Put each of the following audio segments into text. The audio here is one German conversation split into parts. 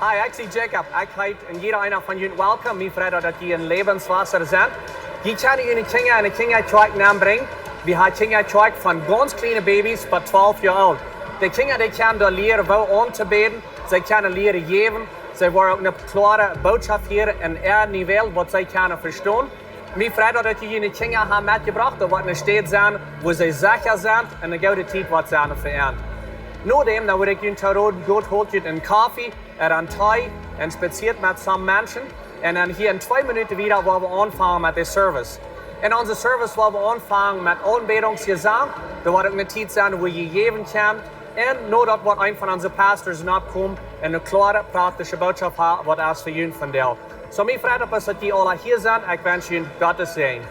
Hi, ik zie Jacob. Ik heet en jeder einer van jullie welkom. Mijn vrienden dat jullie in levenswasser zijn. Je kan jullie kinderen en een kindertjeuk nambrengen. We hebben kindertjeuk van ganz kleine baby's tot 12 jaar oud. De kinderen die kunnen daar leren wel aan te beden. Ze kunnen leren geven. Ze worden ook een klare boodschap hier in er niveau wat zij kunnen verstaan. Mijn vrienden dat jullie kinderen hebben metgebracht. Dat wordt een stad zijn waar ze zeker zijn en een goede tijd wat ze aan veranderen. Nadem, dan word ik jullie terug goed holt een koffie, een thee en spaziert met some mensen. En dan hier in 2 minuten wieder, waar we aanvangen met de service. In onze service, waar we aanvangen met aanbedingsgezang, dan wordt ook een tijd zijn waar je geven kan. En nadat wordt een van onze pastors opkomen en een klare, praktische boodschap hebben, wat als voor jullie vandeel. Zo, mijn vrienden, dat jullie alle hier zijn. Ik wens jullie God te zien.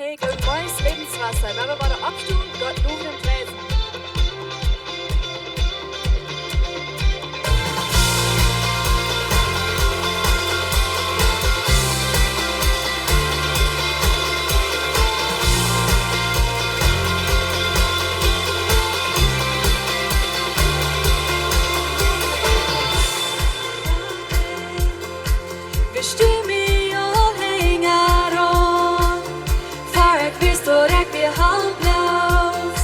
Hey, good morning, Lebenswasser. Wenn wir bei der Abstimmung Gott loben und preisen. Wir stimmen all hänger an. För att vi står rätt vid halvblås.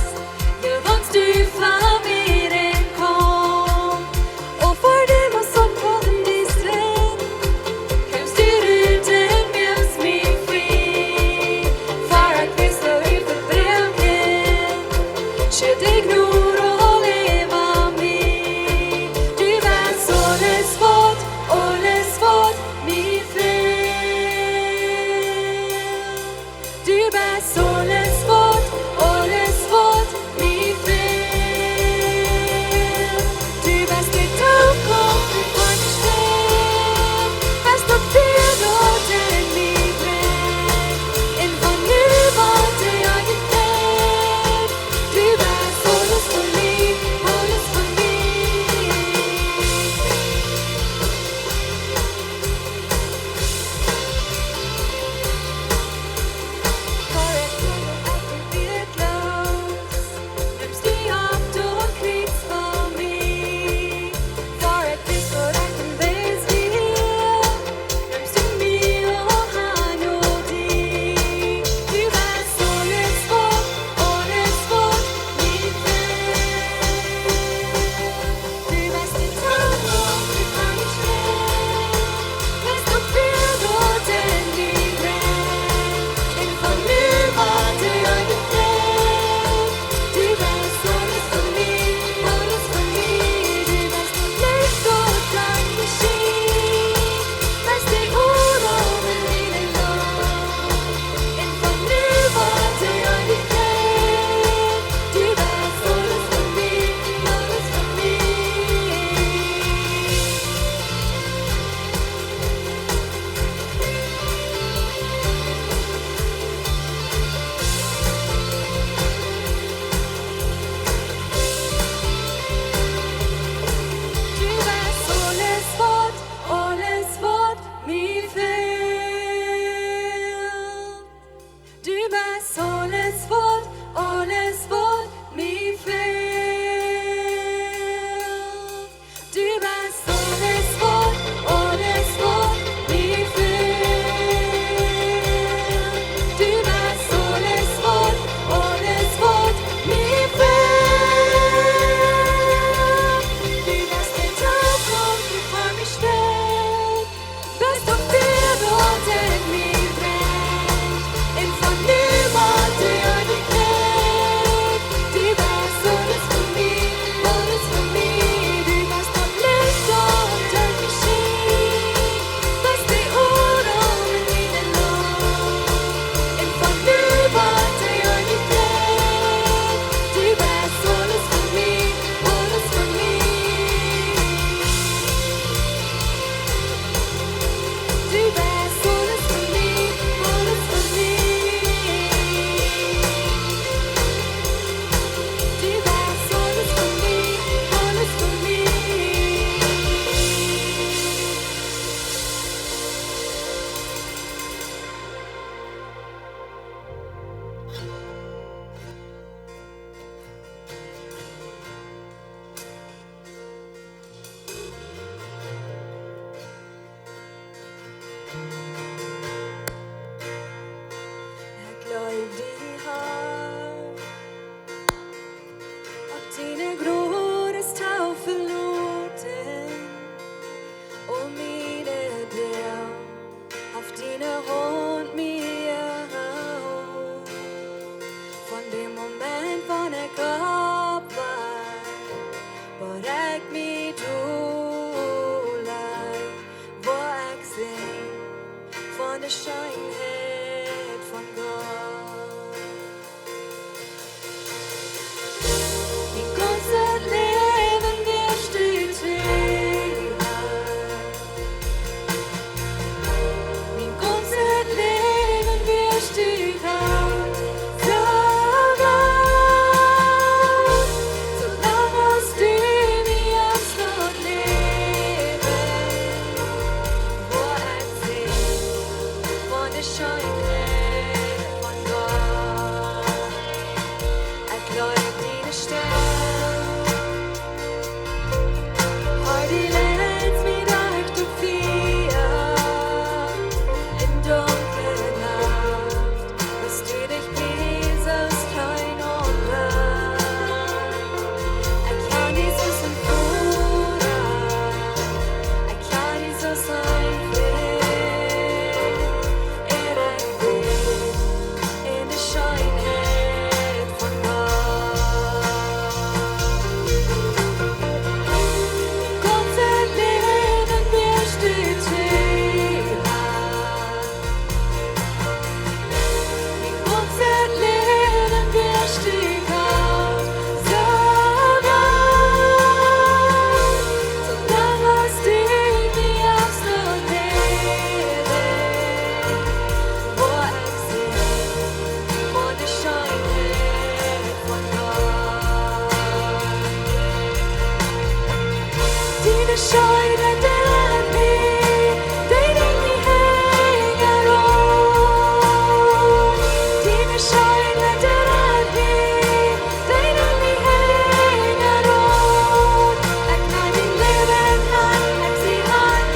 Schönheit von Gott. Erklärt deine Sterne. Heute lädst mich durch du vier in dunkle Nacht, dass du dich Jesus klein und rein. Erklär Jesus im Bruder, erklär Jesus ein Weg, in der Schönheit von Gott. Gott erleben wirst du tun. Mit Gott erleben wirst du Gott so solange es dich nie hast du leben, wo sehe vor der Schönheit von Gott. Dine Schönheit der Weg, den ich nie hängen auf. Dine Schönheit der Weg, den ich nie hängen auf. Erklärt dein Leben an, sie an,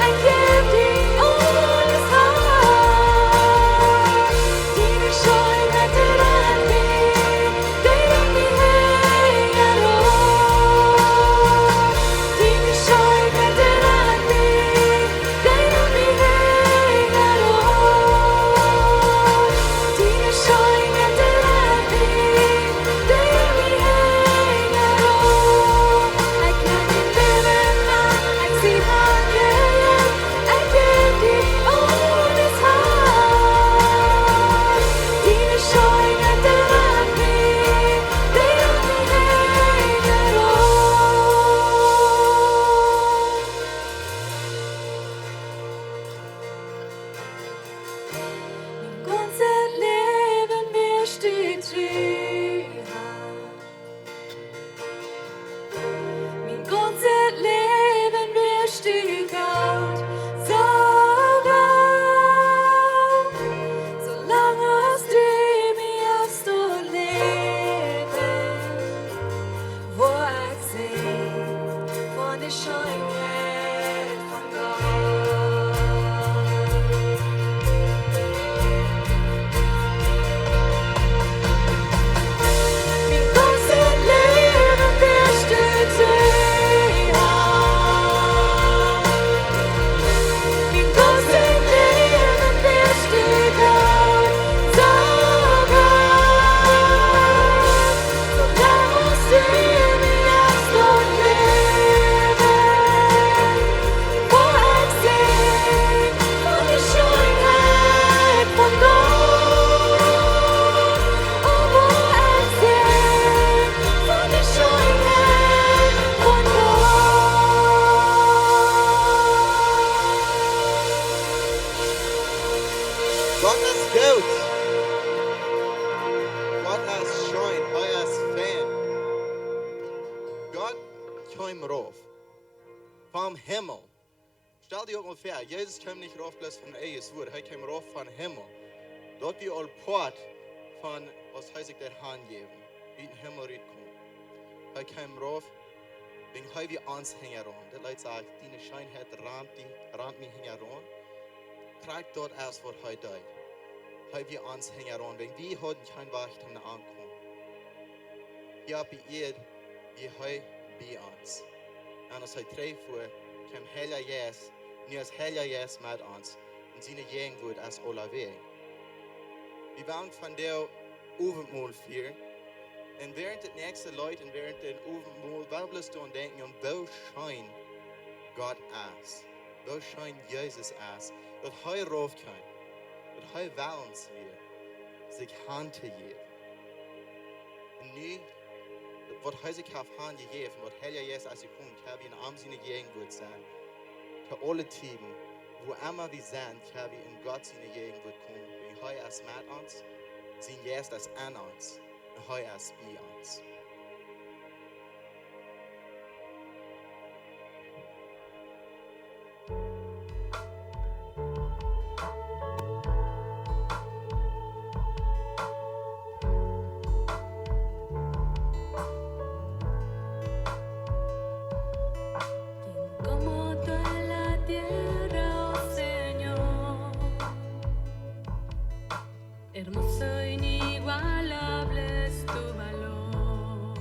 ergib dich alles Heil. Dine Schönheit der Weg, den ich nie hängen auf. Dine Schönheit der Weg, den ich nie hängen auf. Dine Schönheit der Weg, den ich nie hängen auf. Erklärt dein Leben an, sie an, ergib dich alles Heil. Dine Schönheit der Weg, den ich nie hängen auf. Mit Gott leben wirst du treu. Mit Gott leben wirst du Gott sogar, solange es du mir hast du leben, wo ich sehe von der Schönheit von Gott. Mit Gott leben wirst du treu. Mit Gott leben wirst du Gott sogar, solange es du mir hast du leben, wo ich sehe von der Schönheit von Gott. Oh, wo ich sehe von der Schönheit von Gott ist gut. Gott ist schön. Er ist fan. Gott kommt rauf. Vom Himmel. Stell dir auch mal vor, Jesus kommt nicht rauf bloß von Eis Wort. Er kommt rauf von Himmel. Dort wie all Port von, was heißt ich, der Hand geben. Wie ein Himmel kommt. Er kommt rauf. Wegen heu wie uns hängen ran. Die Leute sagen, die Scheinheit rannt mich hängen ran. Tragt dort erst, was heute deut. Heu wie uns hängen ran. Wegen wie heute kein Wacht haben ankommen. Ja, bei ihr, wie heu bei uns. Und als heute drei vor, kam heller Jes, nie als heller Jes mit uns. Und seine Jeng wird als aller Weg. Wir waren von der Eenmol vier. Und während der nächsten Leute und während der Eenmol, was willst du und denken, und wo scheint Gott aus? Wo scheint Jesus aus? Dat hij rauf kann. Dat hij wellens weer. Sich Hand te geven. Und nu, wat hij zich heeft hand gegeven, wat hij juist als ik kom, kan we in aanzien gegenwoord zijn. Te alle tijden, wo immer wir sind, kan we in Gott zijn gegenwoord komen. En hij is met ons, zijn juist als aan ons. En hij is bij ons. Hermoso e inigualable es tu valor.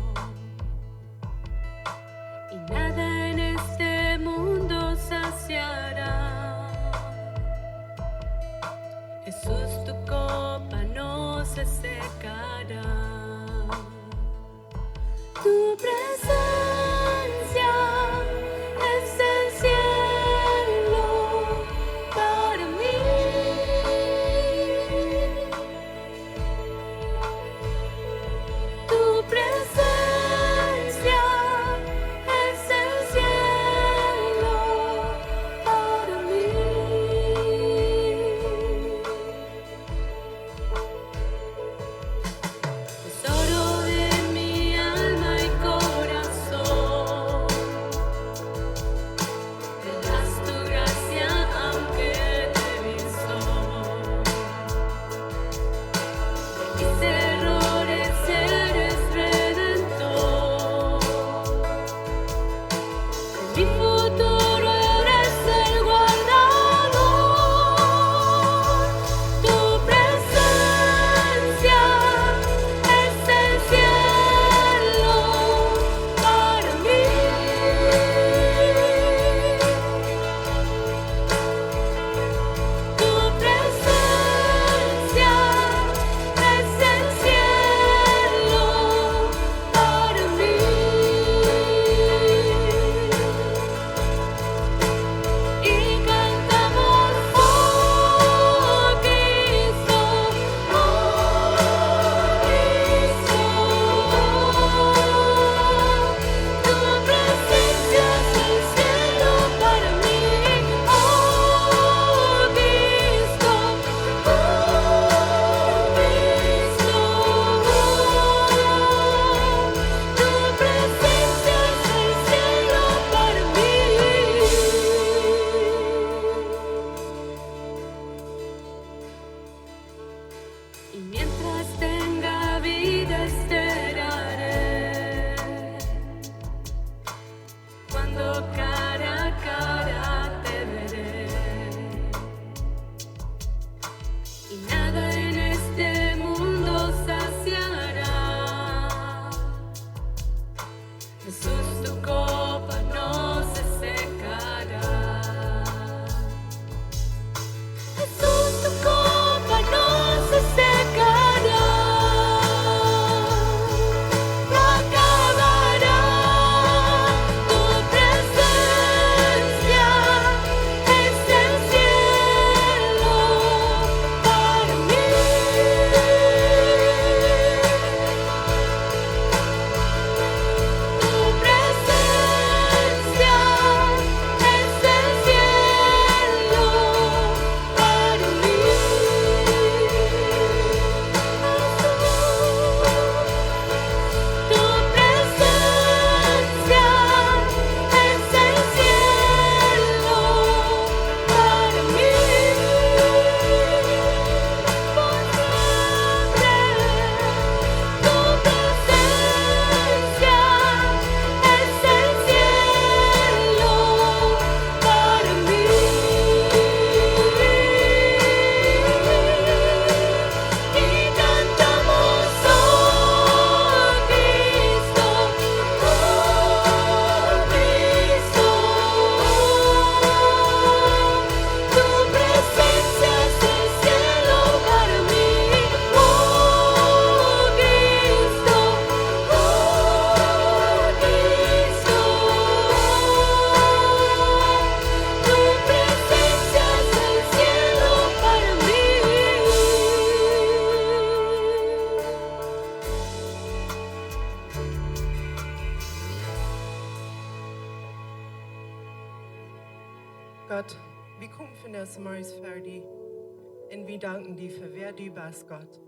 Y nada en este mundo saciará. Jesús, tu copa no se secará. Tu presencia es el cielo para mí. Tu presencia es el cielo para mí. Tesoro de mi alma y corazón, me das tu gracia aunque débil soy. De mis errores eres redentor, de mi futuro eres el guardador. Tu presencia es el cielo para mí. Tu presencia es el cielo para mí. Y cantamos, oh Cristo, tu presencia es el cielo para mí, oh Cristo, tu presencia es el cielo para mí. Y mientras tenga vida esperaré, cuando cara a cara te veré. Y nada en este mundo saciará. Jesús, tu copa no se secará. Jesús, tu copa no se secará, no acabará. Tu presencia es el cielo para mí. Tu presencia es el cielo para mí. Tu presencia es el cielo para mí. Por siempre, tu presencia es el cielo para mí. Y cantamos, oh Cristo, tu presencia es el cielo para mí, oh Cristo, tu presencia es el cielo para mí. Gott, vi kom vandaag morgens ferdig en vi danken die voor wer du bist, Gott.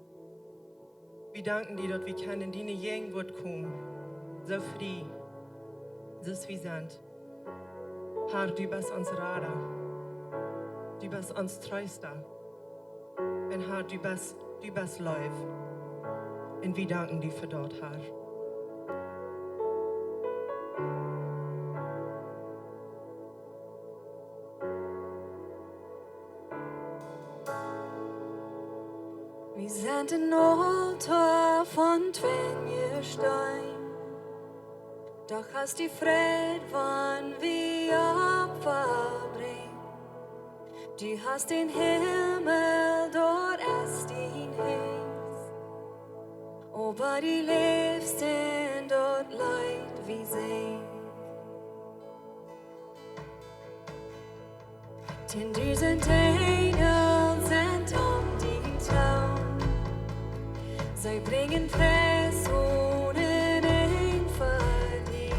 Vi danken die dat vi kan in dine gegenwart komen, so frei, so wie sind. Herr, du bist uns Rader, du bist uns Tröster, und Herr, du bist live. Und wir danken dir für dort, Herr. Vi sind en altar von Tvenjestein, doch hast die Fred, wann wir Opfer bringen. Du hast den Himmel, dort ist dein Haus. Aber die Liebsten dort leid wie sing. Denn du sind Engel, sind den Traum. Sie bringen Personen ein Verdienst.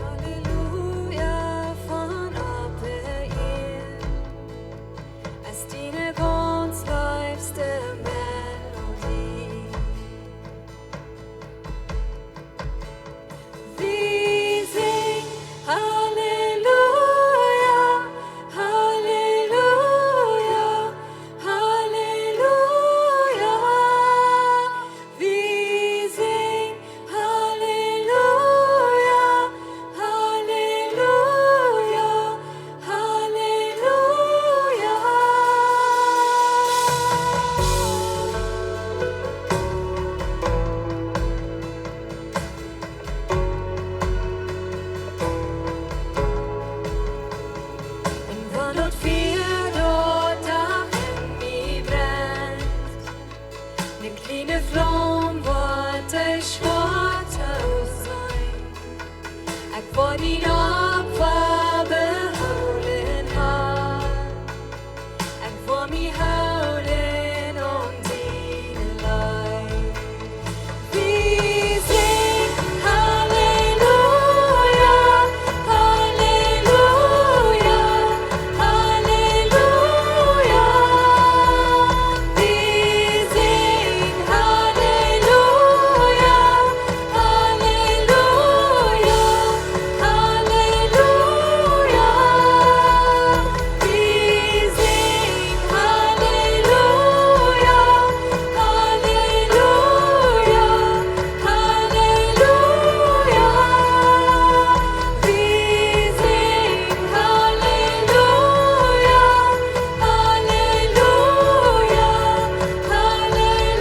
Halleluja von Oppe ihr. Es deine ganz liebste Melodie. Wir singen Halleluja, Halleluja, Halleluja. Wir singen Halleluja, Halleluja, En wann dort vier dort dagen wie brennt, ne kleine Vlam wat ei schwarz aus sein. Ek wou die Opfer behouden hat, ek wou mi houden om dine leid. Wir singen Halleluja, Halleluja, Halleluja. Wir singen Halleluja, Halleluja, Halleluja. Wir singen Halleluja, Halleluja, Halleluja. Wir singen Halleluja, Halleluja.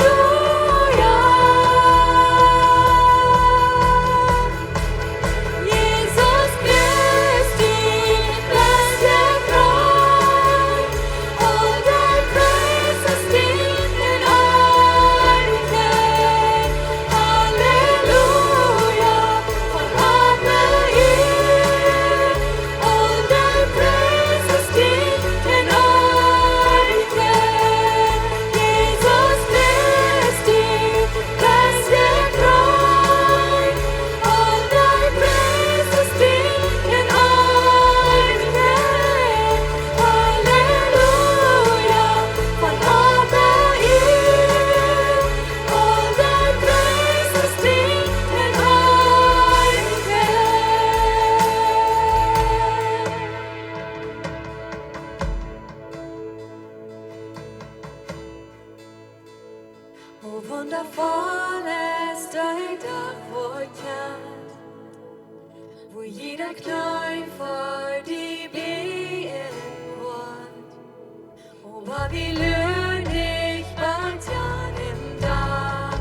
Jesus Christi, beste Freund, all dein Preis ist in Ewigkeit. Halleluja, von Abba ihr, all dein Preis ist in Ewigkeit. Jesus Christi, beste Freund, all dein Preis ist in Ewigkeit. Halleluja, von Abba ihr, all dein Preis ist in Ewigkeit. Oh, wundervoll ist dein Dach, wo kennt, wo jeder klein vor die Behen wohnt. Oh, Babylon, ich bald Jan im Dach,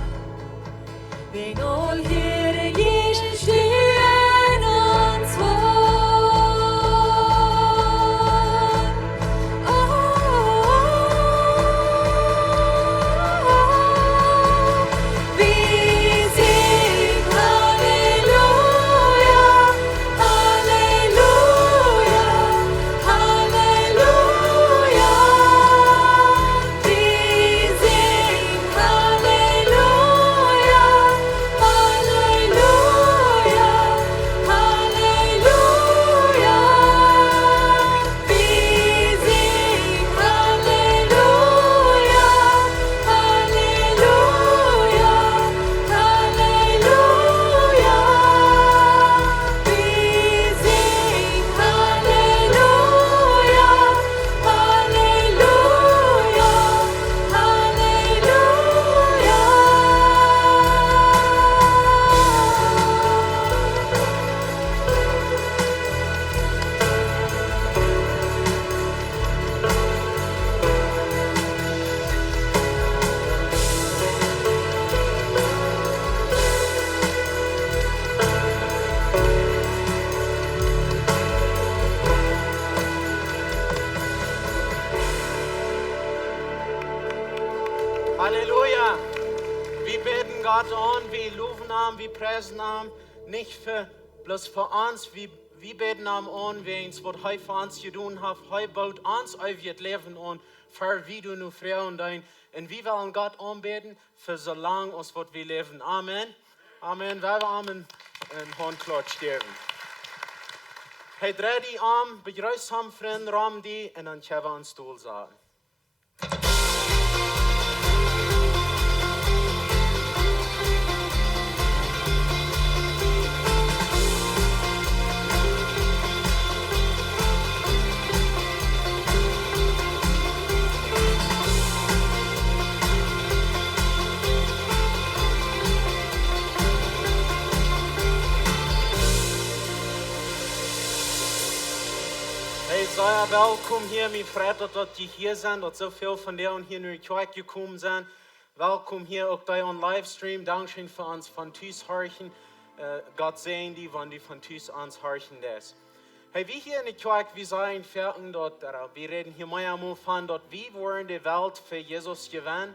wegen all hier Jesus stehen uns wohnt. Oh, wir singen Halleluja, Halleluja, Halleluja. Halleluja. Wir beten Gott an, wir loben ihn, wir preisen ihn, nicht bloß für uns, wir beten ihn an, wegen es, was er für uns getan hat. Er baut uns auf ihr Leben an, für wie du nur frei und dein. Und wir wollen Gott anbeten, für so lange uns, was wir leben. Amen. Amen. Wir wollen einen Handklatsch geben. Hey, dreh die Arm, begrüß haben Freunde, rahm die, und dann können wir uns Stuhl sagen. Hey, sei willkommen hier, mein Freund, dass die hier sind, dass so viele von dir und hier in die Kirche gekommen sind. Willkommen hier auch da on Livestream. Dankeschön für uns von Tüß horchen. Gott sehen die, wenn die von Tüß uns horchen das. Hey, wir hier in der Kirche, wir sagen fertig, dort, wir reden hier mehr von, dort wir wollen die Welt für Jesus gewinnen.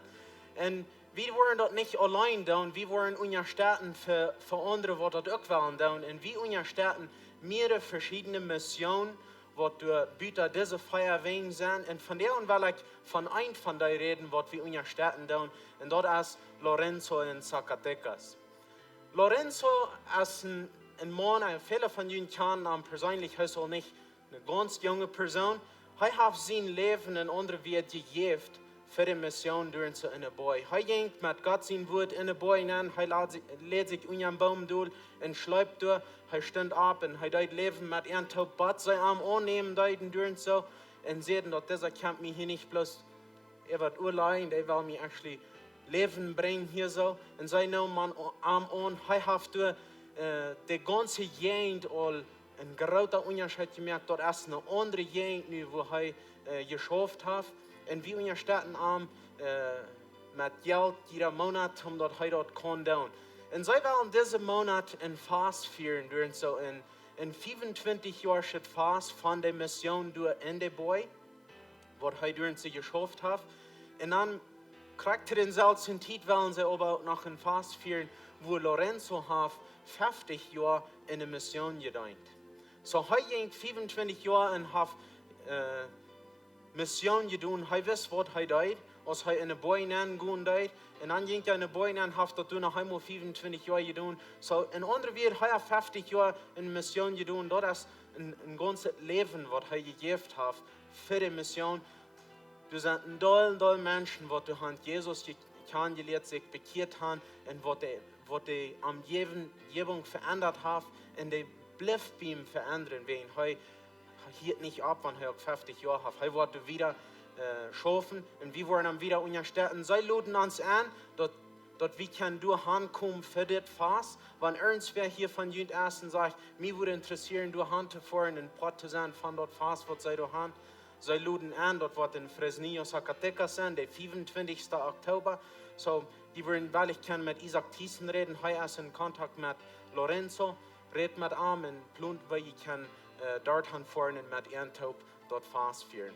Und wir wollen dort nicht allein tun, wir wollen unterstützen für andere, die dort auch wollen tun. Und wir unterstützen mehrere verschiedene Missionen, was du bitte diese Feuerwehren sind. Und von der und will ich von einem von dir reden, was wir unterstützen tun. Und dort ist Lorenzo in Zacatecas. Lorenzo ist ein Mann, viele von Ihnen kennen ihn persönlich, er ist auch nicht eine ganz junge Person. Er hat sein Leben in andere Welt gegeben für die Mission durch so eine Boy. Er ging mit Gott sein Wort in eine Boy an, er lädt sich unter einen Baum durch und schleibt durch. Er stand ab und er deit Leben mit einem Taub Bad sein Arm annehmen, deuten durch so. Und sehen, dass dieser Camp mich hier nicht bloß, wird urleihen, der will mir actually Leben bringen hier so. Und sei noch man Arm an, er hat durch die ganze Gegend all ein großer Unterschied gemerkt, dort ist eine andere Gegend, wo er geschafft hat. Und wir unterstützen ihn mit Geld jeden Monat, um dort kann tun. Und sie wollen diesen Monat in Fast führen, durch so in 25 Jahren Fast von der Mission durch in der Boy, was er durch sie geschafft hat. Und dann kriegt er den selben Titel, wollen sie aber auch noch in Fast führen, wo Lorenzo hat 50 Jahre in der Mission gedient. So er ging 25 Jahre und hat Mission getan, er weiß, was er tut, als er in der Boy gehen tut. Und dann ging er in der Boy und hat das noch einmal 25 Jahre getan. So in anderen wird er 50 Jahre in Mission getan. Das ist ein ganzes Leben, was er gegeben hat für die Mission. Du sind ein doll Menschen, die Jesus kennengelernt, sich bekehrt haben und die am Umgebung verändert haben und die bleibt bei ihm verändern, wegen er hielt nicht ab, wenn er 50 Jahre hat. Er wollte wieder schaffen und wir wollen ihn wieder unterstützen. Sie laden uns an, dass wir können durchkommen für das Fass. Wenn irgendwer hier von Jünd Ersten sagt, mich würde interessieren, durch Hand zu fahren und Port zu sein von dort Fass, was sie da haben. Sie laden an, dort wird in Fresnillo, Zacatecas sein, der 25. Oktober. So, die würden, weil ich kann mit Isaac Thiessen reden, heute ist in Kontakt mit Lorenzo, redet mit ihm und plant, weil ich kann dort fahren und mit ihren Taub dort Fass führen.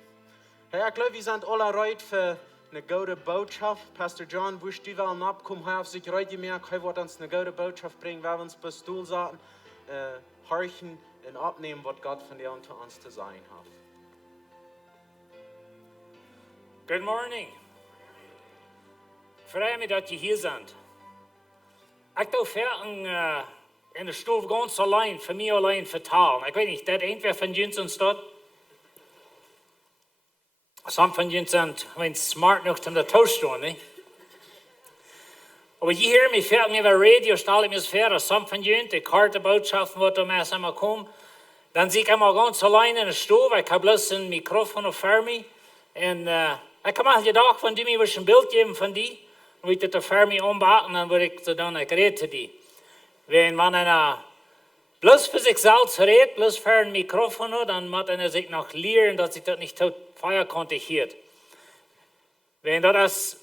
Hey, ich glaube, wir sind alle bereit für eine gute Botschaft. Pastor John, wo du wollen abkommen, hat sich heute gemerkt, er wird uns eine gute Botschaft bringen, weil wir uns bei Stuhl saßen, horchen und abnehmen, was Gott von dir unter uns zu sein hat. Good morning. Ich freue mich, dass ihr hier seid. Ich darf in der Stube ganz allein, für mich allein vertalen. Ich weiß nicht, das irgendwer von uns dort? Some von uns sind smart genug, um das zu tun, nicht? Aber je höre mich fertig über Radio, stelle ich mir vor, some von uns, die harte Botschaften, die da einmal kommen, dann sehe ich einmal ganz allein in der Stube, ich habe bloß ein Mikrofon auf mich und ich kann mal gedacht, wenn die mir ein Bild geben von dir, und ich das auf mich umbacken, dann würde ich so dann reden die. Wenn man einer bloß für sich selbst redet, bloß für ein Mikrofon hat, dann muss er sich noch lernen, dass ich das nicht tot feiern konnte hier. Wenn das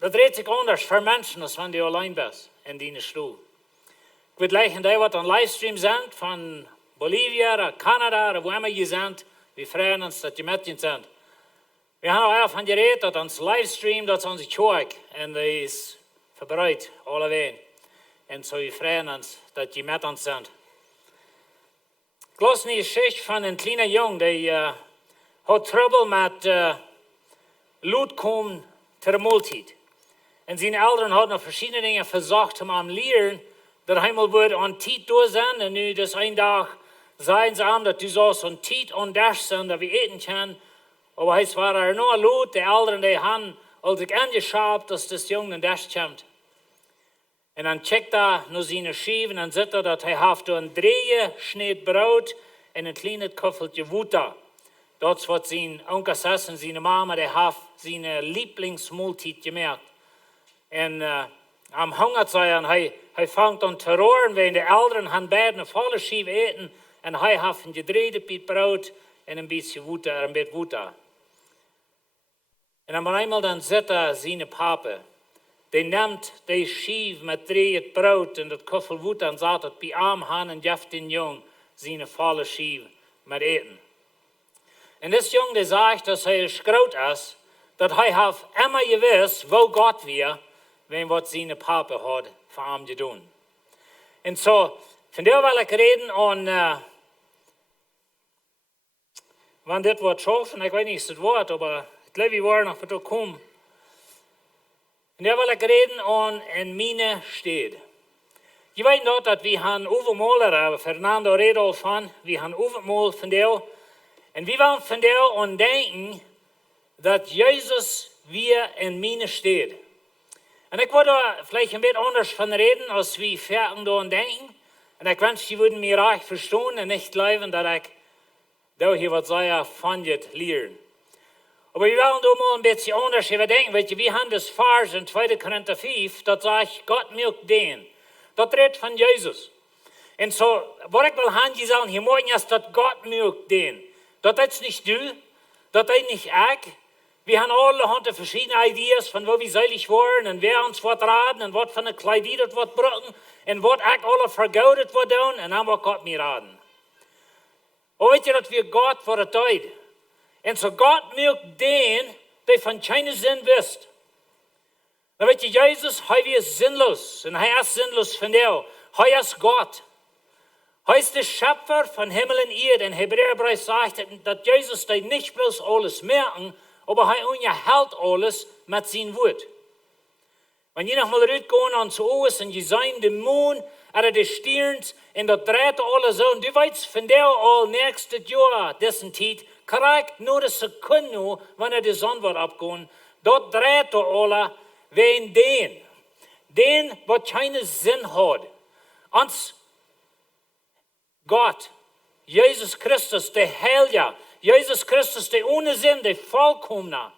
dreht sich anders für Menschen, als wenn du allein bist in deiner Stuhl. Ich würde gleich in der, was an Livestream sind, von Bolivia oder Kanada oder wo immer ihr seid, wir freuen uns, dass ihr mit uns sind. Wir haben auch van geredet dat ons livestream, dat is onze kerk. En die is verbreid, alle ween. En zo we freuen ons dat je met ons bent. Ik las een geschichte van een kleine jong die had trouble met Lood komen ter de maaltijd. En zijn ouderen hadden nog verschillende dingen verzocht om hem leren dat hij mal wordt aan tijd door zijn. En nu dus een dag zeiden ze hem dat du zo zo'n tijd aan dash zijn dat we eten kunnen. Aber hij war er nog Lood, de ouderen die han als ik aangeschabt dat das jongen dash komt. En dan checkt hij naar zijn schief en dan ziet hij dat hij heeft een 3 Schnitt brood en een klein koffeltje water. Dat is wat zijn onkel zes en zijn mama, die heeft zijn lievelingsmaaltijd gemerkt. En am hungert zij en hij vangt aan te roeren, waarin de ouderen han beiden een volle schief eten. En hij heeft een gedreide piet brood en een beetje water, een beetje water. En dan eenmaal dan zit zijn papa. Die neemt die schief met 3 het brood en dat koffel water en zat het bij arm han en geeft den jong zijn volle schief met eten. En dit jong die zegt dat hij groot is, dat hij heeft immer gewusst, wo God weer, wenn wat zijn papa had voor hem gedaan. En zo, van daar wil ik reden aan, wanneer dit wordt schaffen, ik weet niet het woord, maar ik geloof je woord nog wat komen. En daar wil ik reden aan een mine steden. Je weet nog dat we gaan overmolen, Fernando reed al van, we gaan overmolen van daar. En we willen van daar aan denken dat Jezus weer in mine steht. En ik wil daar vielleicht een beetje anders van reden, als we verder aan denken. En ik wens, je würden mir recht verstaan en niet geloven dat ik daar hier wat zei van het leren. Aber wir wollen da mal ein bisschen anders überdenken, weil wir haben das Vers in 2. Korinther 5, dat sagt, Gott mögt den. Dat redt van Jesus. En so, wat ik wil gaan je zeggen, hier morgen is dat God mögt den. Dat is niet du, dat is niet ik. Wir haben alle verschiedene Ideen von wo wir seilig worden und wer uns wat raden und wat von der Kleidie dat wat brücken und wat ich alle vergaudet wat doen und dan wat Gott mir raden. Und weet je dat wir Gott voor het tijd. En so Gott mögt den, der von keinem Sinn wisst. Dan weet je, Jezus, hij is sinnlos en hij is sinnlos von jou. Hij is Gott. Hij is de Schöpfer von Himmel und Erde. In Hebräerbrief sagt, dat Jezus deed nicht bloß alles merken, aber hij unterhält alles mit zijn woord. Wenn je nog mal uitgaan aan zijn ogen en je zijn de maan, en de sterns, en dat draait alles zo, du weet van daar al nächste jaar, dessen tijd, krijg nur de seconde, wanneer de zon wordt opgaan, dat draait alle, ween den wat keine zin had. Ans Gott, Jesus Christus, der Heilige, Jesus Christus, der ohne Sinn, der Vollkommene,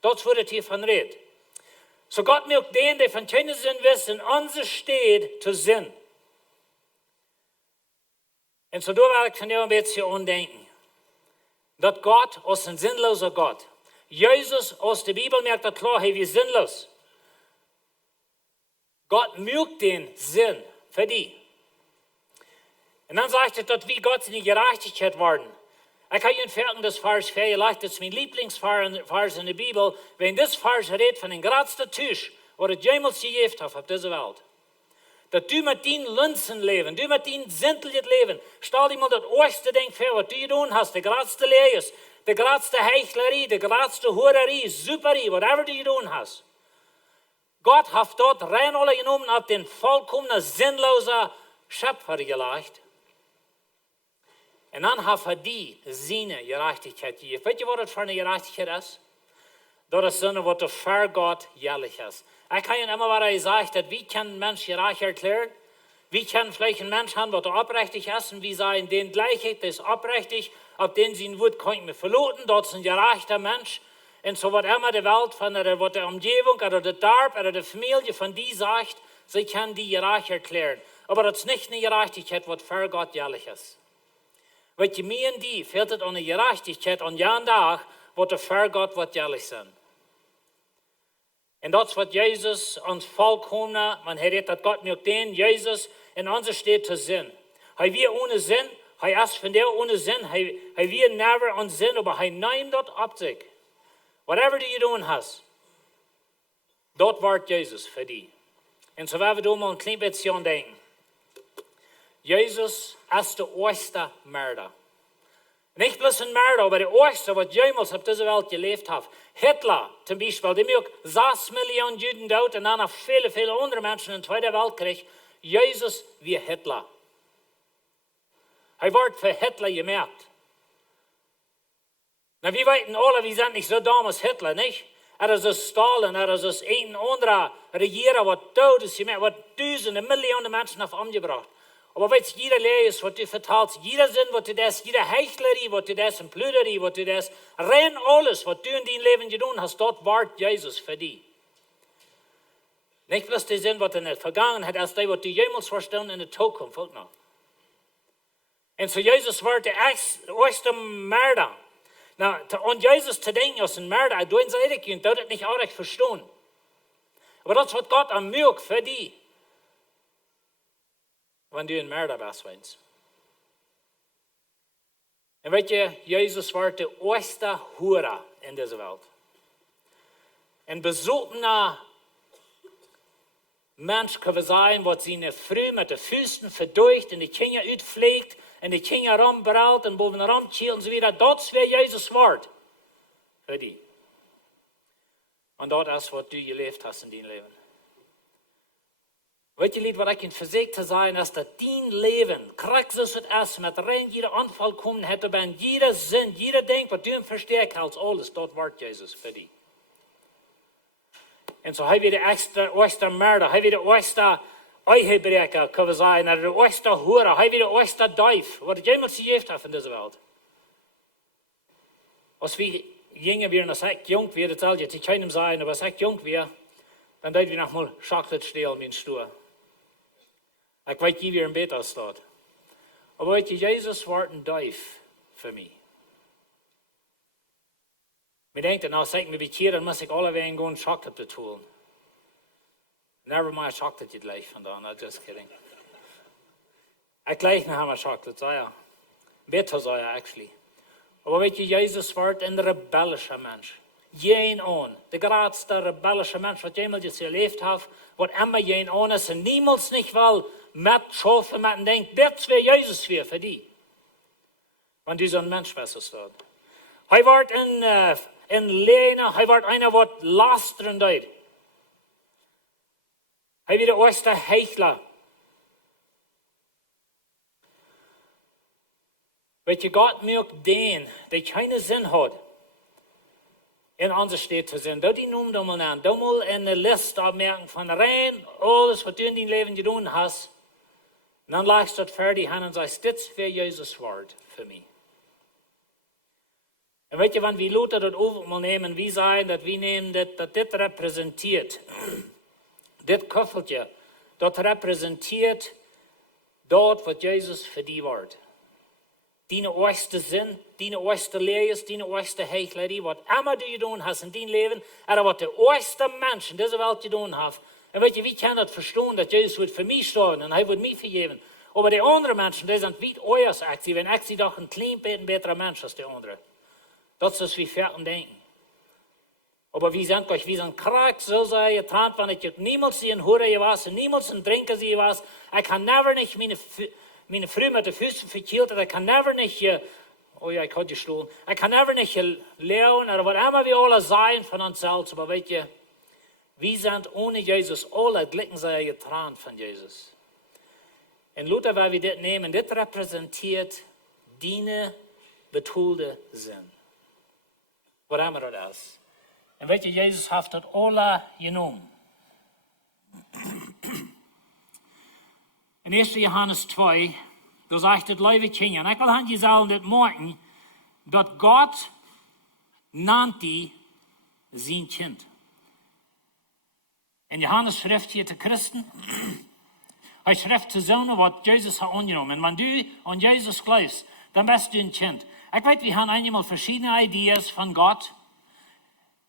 das wird hier von reden. So Gott mögt den, der von keinem Sinn wissen, in unser steht zu Sinn. Und so da will ich von dir ein bisschen andenken. Dat Gott ist ein sinnloser Gott. Jesus aus der Bibel merkt das klar, hey, wir sinnlos. Gott mögt den Sinn für die. Und dann sagt er, dass wir Gott in die Gerechtigkeit werden. Ich kann Ihnen fertig das Vers vielleicht, das ist mein Lieblingsvers in der Bibel, wenn das Vers redet von dem größten Tisch, was es jemals gegeben hat auf dieser Welt. Dat du met die Lunzen leven, du met die zintelig leven. Stel je maar dat oogste ding voor wat du gedaan hast, de grootste lees, de grootste heuchlerie, de grootste hoererie, superie, whatever du gedaan hast. Gott hat dort rein alle genomen auf den vollkommenen, sinnlosen Schöpfer gelegt. Und dann hat die seine Gerechtigkeit gegeben. Weet je wat het voor een gerechtigheid is? Dat is zonne wat voor God jährlich ist. Ich kann Ihnen immer wieder sagen, dass wie kann ein Mensch gerecht erklären? Wie kann vielleicht ein Mensch haben, was aufrichtig ist? Und wie sagen, den Gleichheit, das ist aufrichtig, auf den sie Wut kann ich mir verloten, dort ist ein gerechter Mensch. Und so was immer die Welt von der Umgebung oder der Dorf oder der Familie von die sagt, sie kann die gerecht erklären. Aber das ist nicht eine Gerechtigkeit, was für Gott jährlich ist. Weil je mir und die fehlt es an eine Gerechtigkeit an jeden Tag, was für Gott was jährlich sind. Und das wird Jesus uns vollkommen, man redet, dass Gott mögt den, Jesus, in uns steht zu Sinn. Er wir ohne Sinn, er ist von der ohne Sinn, er wir never an Sinn, aber er nimmt das ab sich. Whatever du doen hast, dort wordt Jesus für dich. Und so werden wir da mal ein klein bisschen denken. Jesus ist der erste Mörder. Nicht bloß ein Mörder, aber der erste, was jemals auf dieser Welt gelebt hat. Hitler zum Beispiel, die hat 6 Millionen Juden tot und dann noch viele, viele andere Menschen im Zweiten Weltkrieg. Jesus wie Hitler. Er wird für Hitler gemerkt. Na, wir wissen alle, wir sind nicht so dumm als Hitler, nicht? Is als Stalin, is een andere regeren wat dood is, wat duizenden, miljoenen mensen heeft omgebracht. Aber weet je, jeder lees wat du vertelt, jeder zin wat du das, jeder Heuchlerie wat du das, en Plüderie wat du das, rein alles wat du in dein Leben gedaan hast, dort wart Jesus für dich. Nicht bloß die Sinn, wat in der Vergangenheit, als die, wat du jemals verstehen in der Zukunft auch noch. Und so Jesus war der erste Mörder. Nou, und Jesus zu denken als ein Mörder, du in seine Kind, du das nicht auch recht verstehen. Aber das wird Gott am Milch für dich, wenn du ein Mörder bist. Und weißt du, Jesus war der erste Hure in dieser Welt. Ein besuchender Mensch kann sein, was seine Früh mit den Füßen verdeucht und die Kinder uitpflegt. En die Kinder rumbrüllt en boven rumchillen en so wieder. Dat wäre Jesus Wort für dich. Und dat ist, was du gelebt hast in deinem Leben. Weet je, Lied, wat ik in verzekerd te zijn, is dat dein Leben, krijg zoals het is, met rein jeder Anfall komen, hätte ben jeder Sinn, jeder Denk, wat du im Versteck hältst, alles, dat wordt Jesus für dich. En zo, hij weer de eerste murder, hij weer de eerste Eihebreker, kan we zeggen, de eerste hoer, hij weer de eerste duif, wat jemals geleefd heeft in deze wereld. Als we jingen weer, als ik jong weer, dat zal je te keinem zijn, maar als ik jong weer, dan deed we nog maar chocolate stelen in mijn stoel. Ik weet niet weer een beter staat. Maar weet je, Jezus wordt een duif voor mij. Ik denk, nou zeg ik me bekeer, dan moet ik alle wegen gewoon chocolate betoelen. Never mind chocolate je gleich vandaan, no, just kidding. Ik gleich nog maar chocolate, so ja. Beter so ja, actually. Aber weet je, Jezus wordt een rebellischer mens. Geen aan. De grootste rebellische mens wat jemals geleefd heeft, wat immer geen aan is en niemals niet wil met schaffen, met en denkt, dit is Jezus weer voor die. Want die zo'n mens besser staat. Hij wordt een lener, hij wordt einer wat lasterend uit. Hij wordt de eerste heuchler. Weet je, God maakt den, die keine Sinn hat, in onze steed te zijn. Dat die noemt hem aan. Dat moet in de lijst opmerken van rein alles wat du in je leven gedaan hast. En dan legst dat fertig aan en zegt, dit is weer Jezus woord voor mij. En weet je, wanneer we Luther dat over nemen, wie zeggen dat we nemen dat dit representeert. Dit kuffeltje, dat representeert dat wat Jezus voor die wordt. Die eerste zin, die eerste lees, die eerste heuchlerie, wat immer du gedaan hast in dein Leben, wat de eerste mens in deze wereld gedaan heeft. En weet je, wie kan dat verstaan, dat Jezus wordt voor mij staan en hij wordt mij vergeven. Maar de andere mensen, die zijn niet oors actief en ik zie toch een klein beetje betere mens als de andere. Dat is dus wie verder denken. Maar wie zijn krank, zo zei je, trant, wanneer ik niemals een hoer was, niemals een drinker was, ik kan never niet meine Frau mit den Füßen verkehlt, ich kann never nicht, oh ja, ich hatte gestohlen, ich kann never nicht lernen, oder was immer wir alle sein von uns selbst, aber weißt du, wir sind ohne Jesus, alle glicken sie getrennt von Jesus. Und Luther, weil wir das nehmen, das repräsentiert deine betulte Sinn. Was immer das ist. Und weißt du, Jesus hat das alle genommen. In 1. Johannes 2, da sagt das lieve Kinder, en ik wil aan je zeggen dit morgen, dat God nannt die zijn kind. In Johannes schrift hier te Christen, hij schrift te zonen wat Jezus hat angenomen. En wanneer du an Jezus geloofst, dan bist du een kind. Ik weet, we hebben eenmaal verschiedene ideeën van God.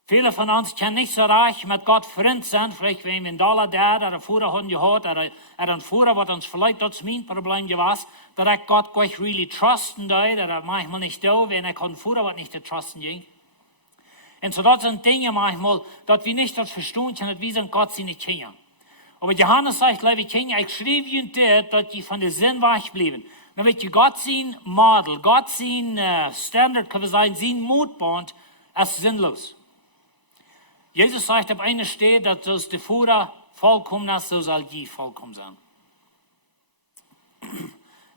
Viele von uns können nicht so reich mit Gott Freund sein, vielleicht wenn wir einen Dollar da oder vorher haben gehört, oder ein Vorher, was uns vielleicht das mein Problem gewesen, dass ich Gott gleich really trusten da, oder manchmal nicht da, wenn ich einen Vorher, was nicht zu trusten ging. Und so das sind Dinge manchmal, dass wir nicht das verstehen können, wie sind Gott seine Kinder. Aber Johannes sagt, liebe Kinder, ich schrieb ihnen das, dass die von der Sinn wegbleiben. Dann wird Gott sein Model, Gott sein Standard, kann man sagen, sein Mutband, ist sinnlos. Jesus sagt auf einer Stelle, dass das der Vater vollkommen ist, so soll die vollkommen sein.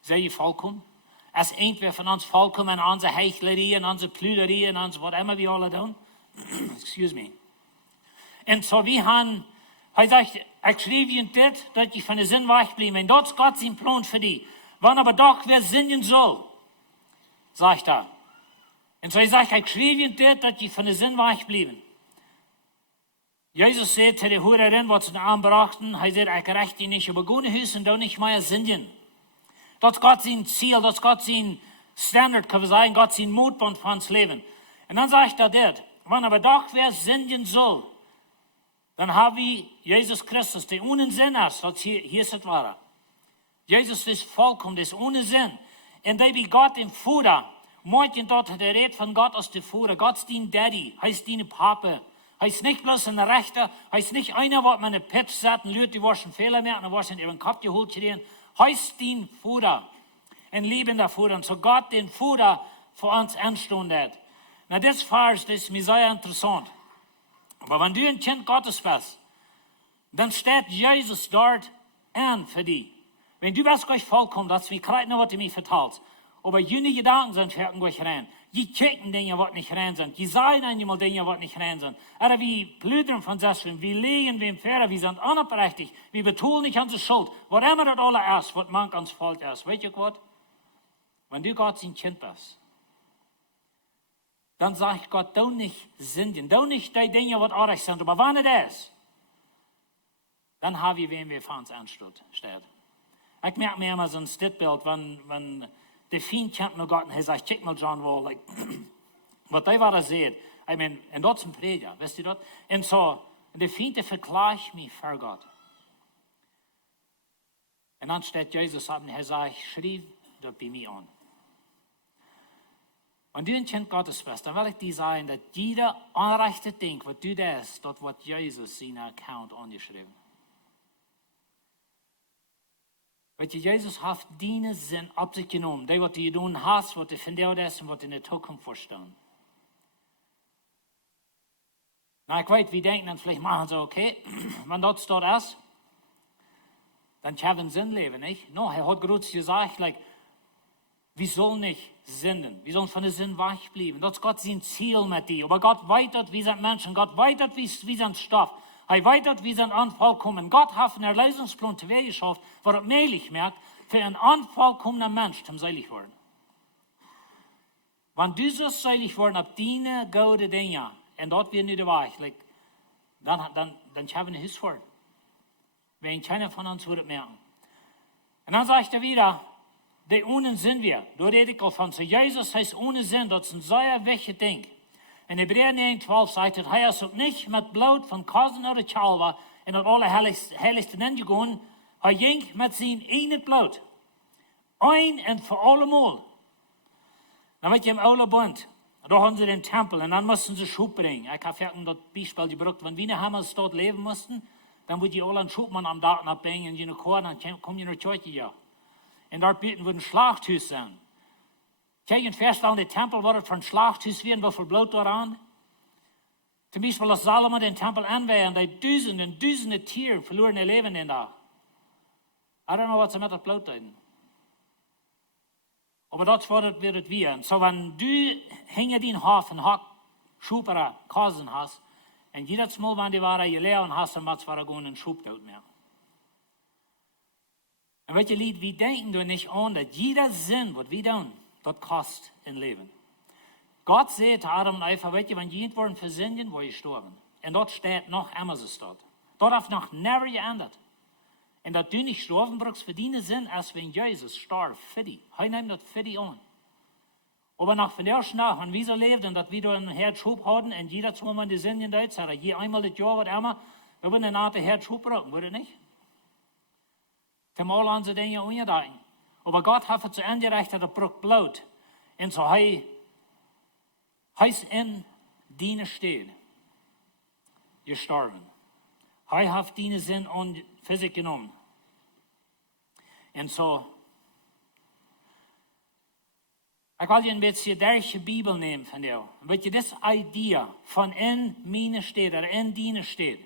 Seid ihr vollkommen? Als entweder von uns vollkommen in unsere Heuchlerie, in unsere Plüderie, in unsere was immer wir alle tun. Excuse me. Und so wie er sagt, ich schrieb ihnen das, dass die von der Sinn wegbleiben. Und dort ist Gott sein Plan für die. Wann aber doch wer sinnen soll, sagt er. Und so sagt, ich schrieb ihnen das, dass die von der Sinn wegbleiben. Jesus sagt zu der Hurerin, was sie ihn anbrachten, er sagt, ich rechte nicht über gute Hüse und da nicht mehr sinnen. Das ist Gott sein Ziel, das ist Gott sein Standard, kann man sagen, Gott sein Mutband für uns Leben. Und dann sagt er dort, wenn aber doch wer sinnen soll, dann haben wir Jesus Christus, der ohne Sinn ist, das hier ist es wahr. Jesus ist vollkommen, das ist ohne Sinn. Und der wie Gott im Vater, morgen dort hat er redet von Gott als der Vater, Gott ist dein Daddy, heißt deine Papa. Heißt nicht bloß ein Rechter, heißt nicht einer, der meine Pitch sagt, und Leute, die waschen Fehler mehr, und dann waschen ihren Kopf geholt kriegen. Heißt den Vater, ein liebender Vater. Und so Gott den Vater für uns anstehen hat. Na, das Vers, das ist mir sehr interessant. Aber wenn du ein Kind Gottes bist, dann steht Jesus dort an für dich. Wenn du bist gleich vollkommen, das ist wie kreiden, was du mir verteilst. Aber jene Gedanken sind fährten gleich rein. Die kicken Dinge, was nicht rein sind. Die sagen einmal Dinge, was nicht rein sind. Oder wie plüdern von Sesseln, wie legen wir im Pferd, wir sind unabberechtigt, wir betonen nicht unsere Schuld. Was immer das alles ist, was man ganz falsch ist. Weißt du was? Wenn du Gott sein Kind bist, dann sagt Gott, du nicht sündigen, du nicht die Dinge, was ordentlich sind, aber wenn es ist, dann haben wir, wen wir für uns ansteht. Ich merke mir immer so ein Stittbild, wenn der Feind kennt nur Gott und er sagt, check mal John Wall, like, was der war das sieht. I mean, und dort ist ein Prediger, weißt du das? Und so, der Feind, der vergleicht mich für Gott. Und dann steht Jesus ab und er sagt, schrieb das bei mir an. Wenn du ein Kind Gottes bist, dann will ich dir sagen, dass jeder anrechte Ding, was du das, dort wird Jesus seinen Account angeschrieben. Weil Jesus hat deine Sinn auf sich genommen. Das, was du tun hast, was du von dir ist und was du in der Zukunft vorstellen. Na, ich weiß, wir denken dann vielleicht machen so, okay, wenn das dort ist, dann haben wir einen Sinn leben, nicht? No, er hat gerade gesagt, like, wir sollen nicht sinnen. Wir sollen von der Sinn wegbleiben. Das ist Gott sein Ziel mit dir. Aber Gott weitert, wie sind Menschen. Gott weitert, wie sind Stoff. Er weitert, wie sind unvollkommen. Gott hat einen Erlösungsplan geschafft, was es möglich macht, für einen unvollkommenen Mensch zum selig werden. Wenn du so selig werden auf deine gute Dinge, und dort wir nicht dabei, like, dann haben wir eine Hilfe. Wenn keiner von uns würde merken. Und dann sagt er wieder, die ohne sind wir. Da rede ich von so. Jesus heißt ohne Sinn, das ist ein sehr wichtiges Ding. In Hebräer 9,12 sagt er, er ist auch nicht mit Blut von Kasen oder Chalva in das Allerheiligste hingegangen, er ging mit seinem eigenen Blut. Ein und für allemal. Dann wird im Olle Bund, da haben sie den Tempel und dann mussten sie Schub bringen. Ich habe ja das Beispiel gebracht, wenn wir Hammers dort leben mussten, dann würde die alle einen Schubmann am Daten abbringen und in die Chor, dann kommen die in die Kirche, ja. Und dort bieten wir ein Schlachthus sein. Kijk, in Verstaan, der Tempel war von Schlachthus wie viel Blut daran. Zum Beispiel, als Salomon den Tempel anwählen, die Dutzende Tiere verloren ihr Leben in da. I don't know, was sie mit dem Blut tun. Aber das wird es wir. Und so, wenn du hinter den Hafen Schubere, Kasen hast, und jedes Mal, wenn die waren, je leer und hast, dann macht es einen Schub dort mehr. Und welche Lied, wir denken doch nicht an, dass jeder Sinn, was wir tun, das kostet im Leben. Gott sagt Adam und Eva, weißt du, wenn jemand worden für Sünden, wo ihr sterben. Und dort steht noch immer so dort. Dort hat noch never geändert. Und dass du nicht sterben brauchst für deine Sinn, als wenn Jesus starb für dich. Er nimmt das für dich an. Aber nach von der Schnach, wenn wir so leben, und dass wir da einen Herzschub haben, und jeder zweimal die Sünden da ist, je einmal das Jahr, was immer, wir würden eine Art Herzschub brauchen, würde nicht? Zumal unsere Dinge ungedacht. Aber Gott hat es zu Ende gerecht, dass er braucht Blut. Und so heißt in dienen steht, gestorben. Hij heeft dienen zin voor zich genomen. En zo, ik wil je een beetje de Bibel nemen van jou. Weet je, dit idee van in mijn steed, of in dienen steed.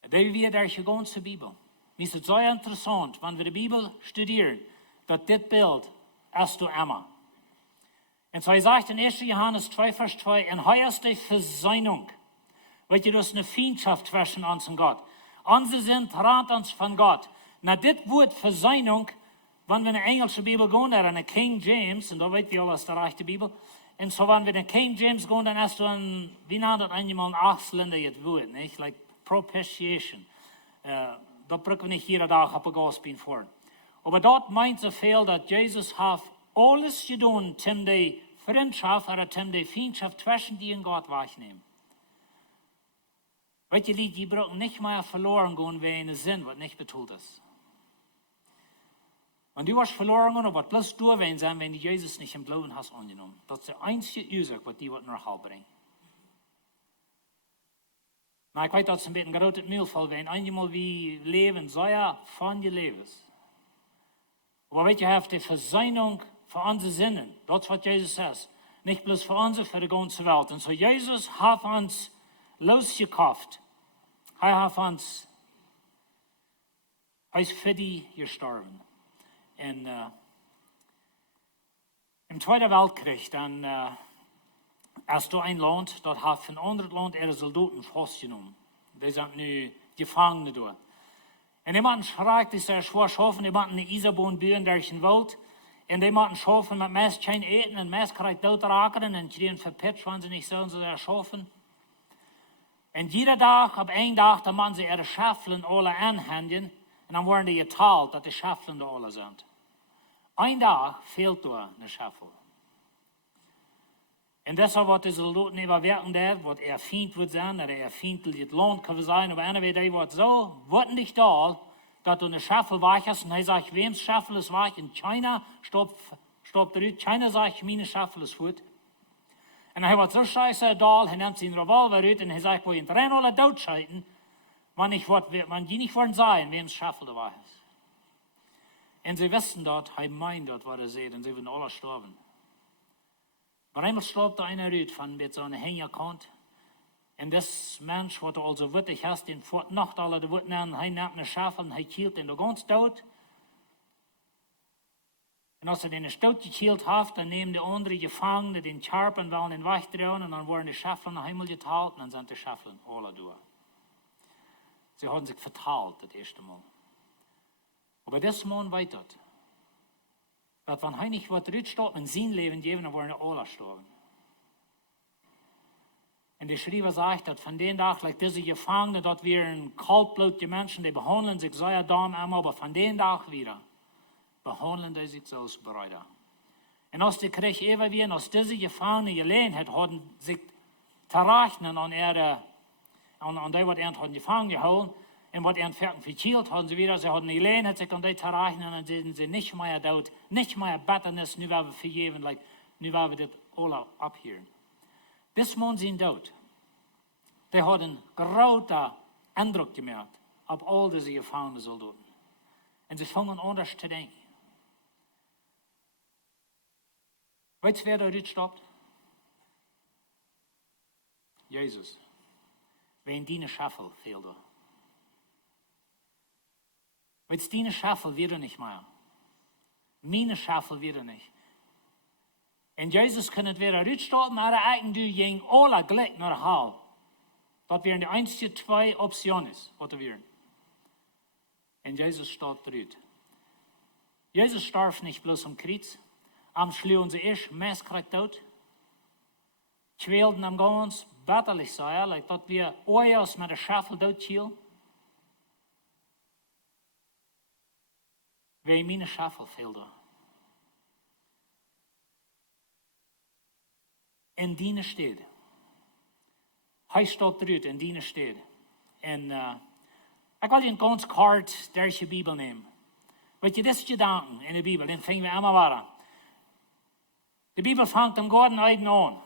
Dat is weer de ganze Bibel. Het is zo interessant, wanneer we de Bibel studeren, dat dit beeld is du immer. En zo zegt in 1. Johannes 2, Vers 2, en hij is de Versöhnung. Weet je, dat is een vriendschaft tussen ons en God. Onze zin trennt ons van God. Na dit woord Versöhnung, wanneer we in de Engelse Bibel gaan, naar de King James, en dat weet je al als de rechte Bibel, en zo wanneer we in de King James gaan, dan is er een, wie naam dat eenmaal een Achslinde het woord, niet? Like propitiation. Dat brücken we niet hier dag op een gospel voor. Maar dat meint zoveel dat Jezus heeft alles gedaan, om de vriendschap, of om de vriendschap tussen die en God wegnemen. Weet je, die brücken nicht mehr verloren gehen, wie eine Sinn, was nicht betont ist. Und du warst verloren gehen, aber bloß du sein, wenn du Jesus nicht im Glauben hast angenommen. Das ist der einzige Ursache, was die nach Hause bringen. Maar ik weet dat ze een beetje een groot meelval zijn. Eenmaal wie leven, zo ja, van je levens. Maar weet je, hij heeft de Versöhnung voor onze zinnen. Dat is wat Jezus zegt. Niet bloß voor onze, voor de ganze wereld. En zo Jezus heeft ons losgekauft. Hij heeft ons, hij is voor die gestorben. En im Tweiten Weltkrieg, dan als du ein Land, dat heeft van ander land ihre Soldaten vastgenomen. Die zijn nu gevangen door. En die moeten schrijven, die zijn schwaar schaffen, die moeten de Isaboon buren door de wald. En die moeten schaffen met meest geen eten en meest krijgt dood raken en die verpitcht, wanneer ze niet zullen ze schaffen. En iedere dag, op één dag, dan moeten ze ihre Schaffeln alle aanhangen. En dan worden die geteilt dat de Schaffeln er alle zijn. Een dag fehlt door een Schaffel. En deshalb wordt de Soldaten überwerken daar, wat erfeind wird sein, dat erfeindlich het Land kann sein, aber einer die wordt zo wortlich da, dat du eine Schaffel weich hast, und er sagt, wem Schaffel ist weich? In China stoppt er ut, China sagt, meine Schaffel ist gut. En hij wordt zo scheiße da, hij neemt zijn revolver uit, en hij zegt, wo je in rein alle doodscheiden, wanneer die nicht worden sein, wem Schaffel er weich ist. En sie wissen dat, hij meint dat, wat er zegt, en sie werden alle sterben. Maar eenmaal slaapt er einer uit van met zo'n hengerkant. En das Mensch, wat er also wittig hast, den fort Nacht alle de Witten an, hij neemt eine Schaffel en hij kielt den ganz dood. En als er den Stout gekielt heeft, dan nemen de andere Gefangenen den Charp en willen den wegdrehen en dan worden de Schaffeln nach Himmel geteilt en dan zijn de Schaffeln alle door. Sie haben sich verteilt, das erste Mal. Aber das Mal weiß das. Dat wenn hij nicht wat rütstop in zijn Leben geben, dann wollen alle sterben. Und der Schreiber sagt, dass von den Tag, like diese Gefangenen, dat wir ein kaltblütige Menschen, die behandeln sich so ja dann einmal, aber von den Tag wieder behandeln die sich als Brüder. Und als der Krieg immer wieder, als diese Gefangenen gelernt hat, haben sich verrechnen an die, was haben gefangen geholt, und was verkehlt haben sie wieder, sie haben gelernt, hat sich an die verrechnen, und sind sie nicht mehr dort, nicht mehr Betternis, nu werden wir vergeben, like, nu werden wir das alle abhören. This man sind dood. Die haben einen großen Eindruck gemacht auf all diese gefangenen Soldaten. Und sie fangen anders zu denken. Weißt du, wer da stoppt? Jesus. Wen die Schaffel fehlt da. Weißt du, die Schaffel wird nicht mehr. Meine Schaffel wird nicht. En Jezus kan het weer uitstoppen, maar eigenlijk ging alle gelijk naar hel. Dat waren de einzige twee opties, wat er waren. En Jezus staat eruit. Jezus starf niet bloos am Kreuz. Am schluwen ze eerst meskrijgt dood. Kwelden am ganz betterlich sei, like dat wir oeiers met de schaffel doodchiel. Wie meine schaffel feelde. In dienen steed. Hij staat eruit in dienen steed. En ik wil je een ganz kort deze Bibel nemen. Weet je, dit is gedanken in de Bibel. Dan vingen we allemaal waar. Die Bibel fängt im Garten Eden an.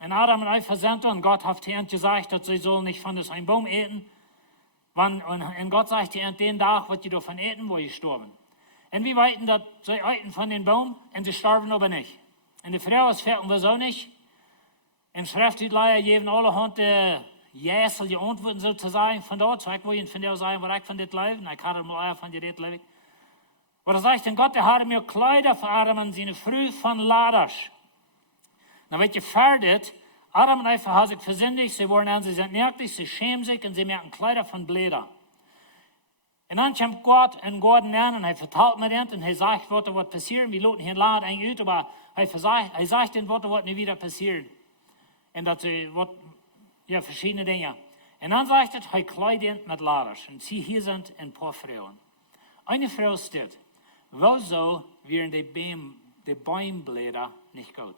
Und Adam und Eva sind und Gott hat ihnen gesagt, dass sie sollen nicht von einem Baum eten. Und Gott sagt ihnen, den Tag wird ihr davon eten, wo ihr sterben. Und wir weiten, dass sie eten von dem Baum und sie sterben aber nicht. Und die Frau ist fertig, wir so nicht. Und schreibt die Leier, jeden alle Hunde, Jäsel, die Antworten sozusagen von dort. So ich will ihnen von der sagen, was ich von dir leben. Ich hatte mal von dir leben. Aber sagt denn Gott, der hat mir Kleider für Adam und seine Früh von Ladasch. Dann wird gefährdet, Adam und Eva haben sich versündigt, sie wollen an, sie sind närtlich, sie schämen sich und sie merken Kleider von Bläder. Und dann kommt Gott in Gordon an und er verteilt mit ihnen und er sagt, was wird passieren. Wir loten hier Lad eigentlich aus, aber er sagt ihnen, was wird nicht wieder passieren. Und das wird, ja, verschiedene Dinge. Und dann sagt er, er kleidet ihn mit Ladasch. Und sie hier sind ein paar Frauen. Eine Frau steht, wieso wären die Bäumblätter nicht gut?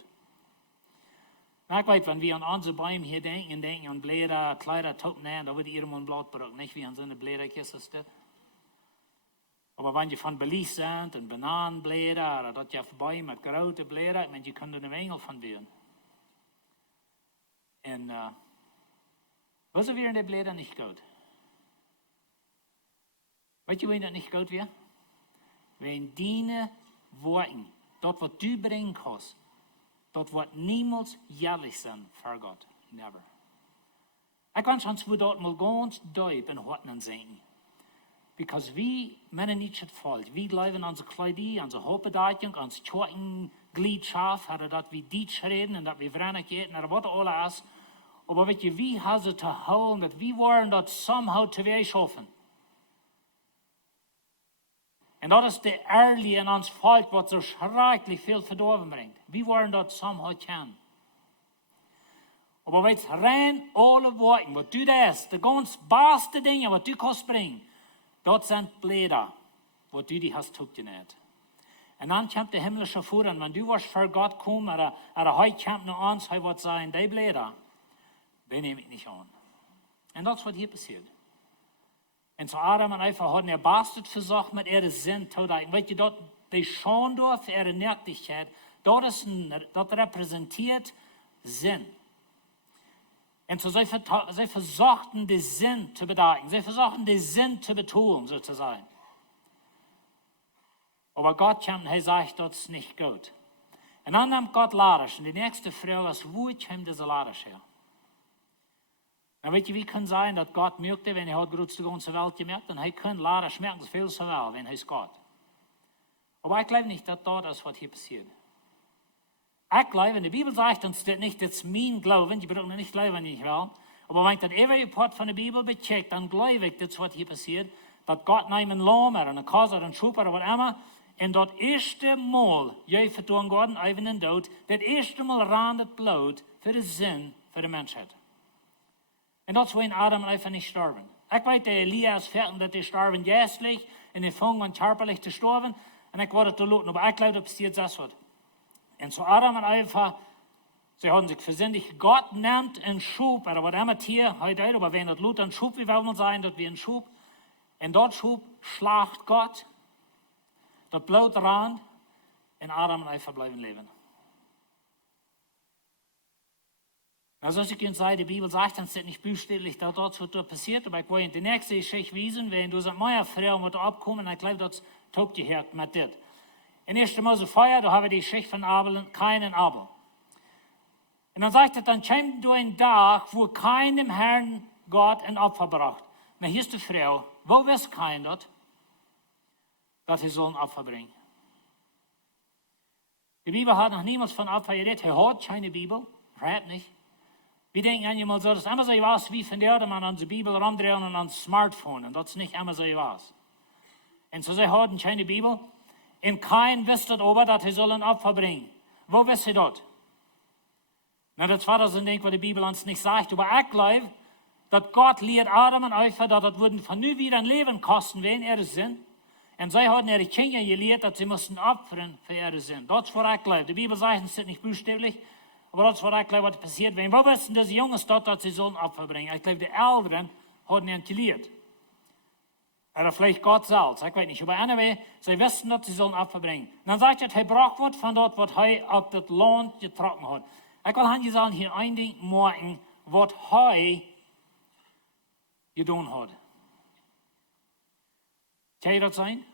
Na, ich weiß, wenn wir an unsere Bäume hier denken an Blätter, Kleider, Toten, da würde irgendwo ein Blatt brauchen, nicht wie an so eine Blätterkiste steht. Aber wenn die von Belize sind, und Bananenblätter, oder dort ja Bäume mit großen Blättern, ich meine, die können eine Menge von werden. Und, wieso wären die Blätter nicht gut? Weißt du, wenn das nicht gut wäre? Wenn deine Worte, dort, was du bringen kannst, dort wird niemals jährlich sein für Gott. Never. Ich weiß schon, wir dort mal ganz deep in Horten sehen. Because wir meinen nicht das Volk. Wir glauben an unsere Kleidung, unsere Hauptbedeutung, unsere Chotengliedschaf, dass wir Deutsch reden und dass wir Verenig eten, oder was alles. Aber weißt du, wie haben sie zu holen, dass wir wollen das somehow zu Wege schaffen. Und das ist der Ehrliche in uns Volk, was so schrecklich viel Verdorben bringt. Wir wollen das somehow kennen. Aber weißt du, rein alle Worte, was du das, die ganz beste Dinge, was du kannst bringen, das sind Blätter, wo du die hast zugenäht. Und dann kommt der himmlische Fuhr, und wenn du was für Gott kommst, oder heute kommt noch uns, heute wird sein, die Blätter, die nehme ich nicht an. Und das ist, was hier passiert. Und so Adam und Eva hatten ihr Bastet versucht, mit ihrem Sinn zu denken. Weißt du, dort, die schauen durch für ihre Närtlichkeit, das repräsentiert Sinn. Und so sie versuchten, den Sinn zu bedenken. Sie versuchten, den Sinn zu betonen, sozusagen. Aber Gott kommt und er sagt, das ist nicht gut. Und dann nimmt Gott Ladasch. Und die nächste Frage ist, wo kommt dieser Ladasch her? Na, weet je, wie kann sein, dass Gott merkte, wenn er die ganze Welt gemerkt hat, und er kann Ladasch merken, viel so wel, wenn er ist Gott. Aber ich glaube nicht, dass das ist, was hier passiert. Ich glaube, die Bibel sagt uns das nicht, das ist mein Glauben, die brauchen nicht glauben, wenn ich will. Aber wenn ich das every Part von der Bibel becheckt, dann glaube ich, das ist, was hier passiert, dass Gott nimmt einen Lamm oder einen Kase oder einen Schub oder was immer, und das erste Mal, je vertun Gott even den Tod, das erste Mal randet Blut für den Sinn für die Menschheit. Und das wollen Adam und Eva nicht sterben. Ich weiß, der Elia ist fertig, dass die sterben jästlich, und die fangen an körperlich zu sterben, und ich werde zu luten, aber ich glaube, das passiert das was. Und so Adam und Eva, sie haben sich versündigt, Gott nimmt einen Schub, oder was immer Tier heute, aber wenn das Lut ein Schub, wie wollen wir sagen, dass wir ein Schub, und dort Schub schlacht Gott, das Blut ran, und Adam und Eva bleiben leben. Also, als ich Ihnen sage, die Bibel sagt, dann ist nicht buchstäblich, dass das, was dort passiert, aber ich wollte Ihnen die nächste Geschichte wiesen, wenn du sagst, meine Frau muss abkommen, ich glaube, das taugt die Herd mit dir. In 1. Mose 4, da haben wir die Geschichte von Abel und Kain und Abel. Und dann sagt er, dann kommt du ein Tag, wo keinem Herrn Gott ein Opfer bracht. Na, hier ist die Frau, wo weiß Kain dort, dass er so ein Opfer bringt? Die Bibel hat noch niemals von Opfer geredet, er hat keine Bibel, er hat nicht. Wir denken einmal so, das ist immer so was, wie von der man an die Bibel rumdrehen und an das Smartphone. Und das ist nicht immer so was. Und so sie hatten keine Bibel. Und kein wisst aber, dass sie sollen Opfer bringen. Wo wisst ihr dort? Na, das war das ein Ding, was die Bibel uns nicht sagt. Aber ich glaube, dass Gott lehrt Adam und Eva, dass das würden von nu wieder ein Leben kosten, wenn er es sind. Und sie hatten ihre Kinder gelehrt, dass sie mussten opfern für ihre Sinn. Das ist, was ich glaube. Die Bibel sagt uns das nicht buchstäblich. Aber das war ich glaube, was passiert. Wenn wir wissen, dass die Jungs dort, dass sie sollen Opfer bringen. Ich glaube, die Älteren haben ihn gelehrt. Oder vielleicht Gott selbst, ich weiß nicht. Aber anyway, sie wissen, dass sie sollen Opfer bringen. Und dann sagt er braucht was von dort, was er auf das Land getroffen hat. Ich will Ihnen sagen, hier ein Ding morgen, was er getan hat. Kann ihr das sein?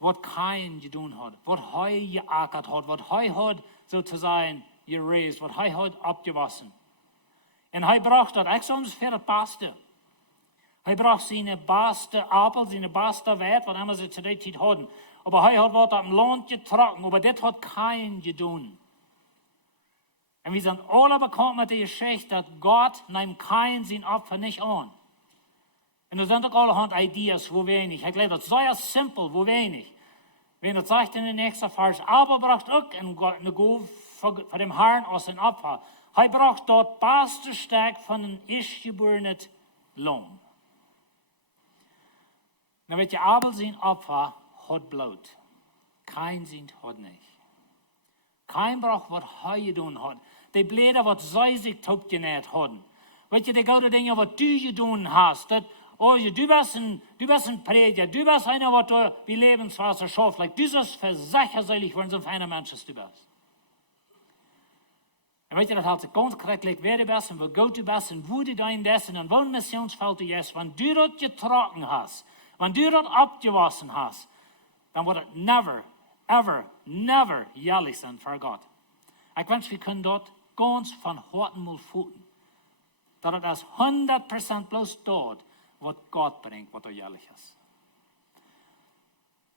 Was kein getan hat, was er geackert hat, was er hat sozusagen gerest, was er hat abgewaschen. Und er braucht das, ich sage, das für das Beste. Er braucht seine beste Apfel, seine beste Wert, was immer sie zu der Zeit hatten. Aber er hat was am Land getrocken, aber das hat kein getan. Und wir sind alle bekannt mit der Geschichte, dass Gott nimmt kein sein Opfer nicht an. Und da sind auch allerhand Ideen, wo wenig. Ich glaube, das ist sehr simpel, wo wenig. Wenn das sagt in der nächsten Vers, aber braucht auch eine Gabe von dem Herrn aus ein Opfer. Er braucht dort beste Stück von einem ischgeborenen Lamm. Na weet je, Abel zijn Opfer hat Blut. Kein sind hat nicht. Kein braucht, was er getan hat. Die Blätter, was sie sich topgenäht haben. Weet je, die gute Dinge, was du getan hast. Dat, oh, du bist ein Prediger, du bist einer, was du wie Lebenswasser schafft. Like, du bist versicherselig, wenn so ein feiner Mensch du bist. Und weet je, dat hat sich ganz kräftig, wer du bist und wo gut du bist und wo du dein bist und wo ein Missionsfeld du bist. Wenn du das getragen hast, wenn du das abgewaschen hast, dann wird es never, ever, never jährlich sein für Gott. Ich wünsche, wir können dort ganz von Herzen mal fühlen, dass es 100% bloß dort, was Gott bringt, was jährlich ist.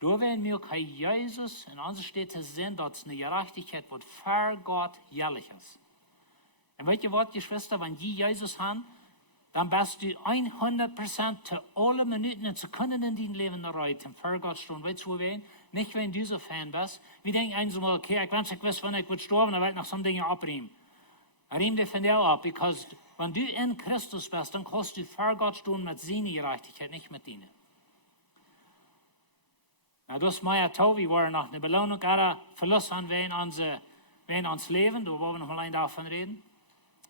Da werden wir kein Jesus in unserer Städte sehen, dass es eine Gerechtigkeit wird für Gott jährlich ist. Und weißt ihr was, Geschwister, wenn die Jesus haben, dann bist du 100% zu alle Minuten und Sekunden in dein Leben erreicht, und für Gott stehen. Weißt du, wen? Nicht, wenn du so Fan bist. Wir denken einmal, okay, ich weiß, wenn ich sterben, dann werde ich noch so Dinge abriemen. Riem dich von dir ab, weil wenn du in Christus bist, dann kannst du für Gott stehen mit seiner Gerechtigkeit, nicht mit deiner. Na, das ist mein Tau, wir waren nach einer Belohnung, gerade Verlust an wen ans Leben, da wollen wir noch mal davon reden.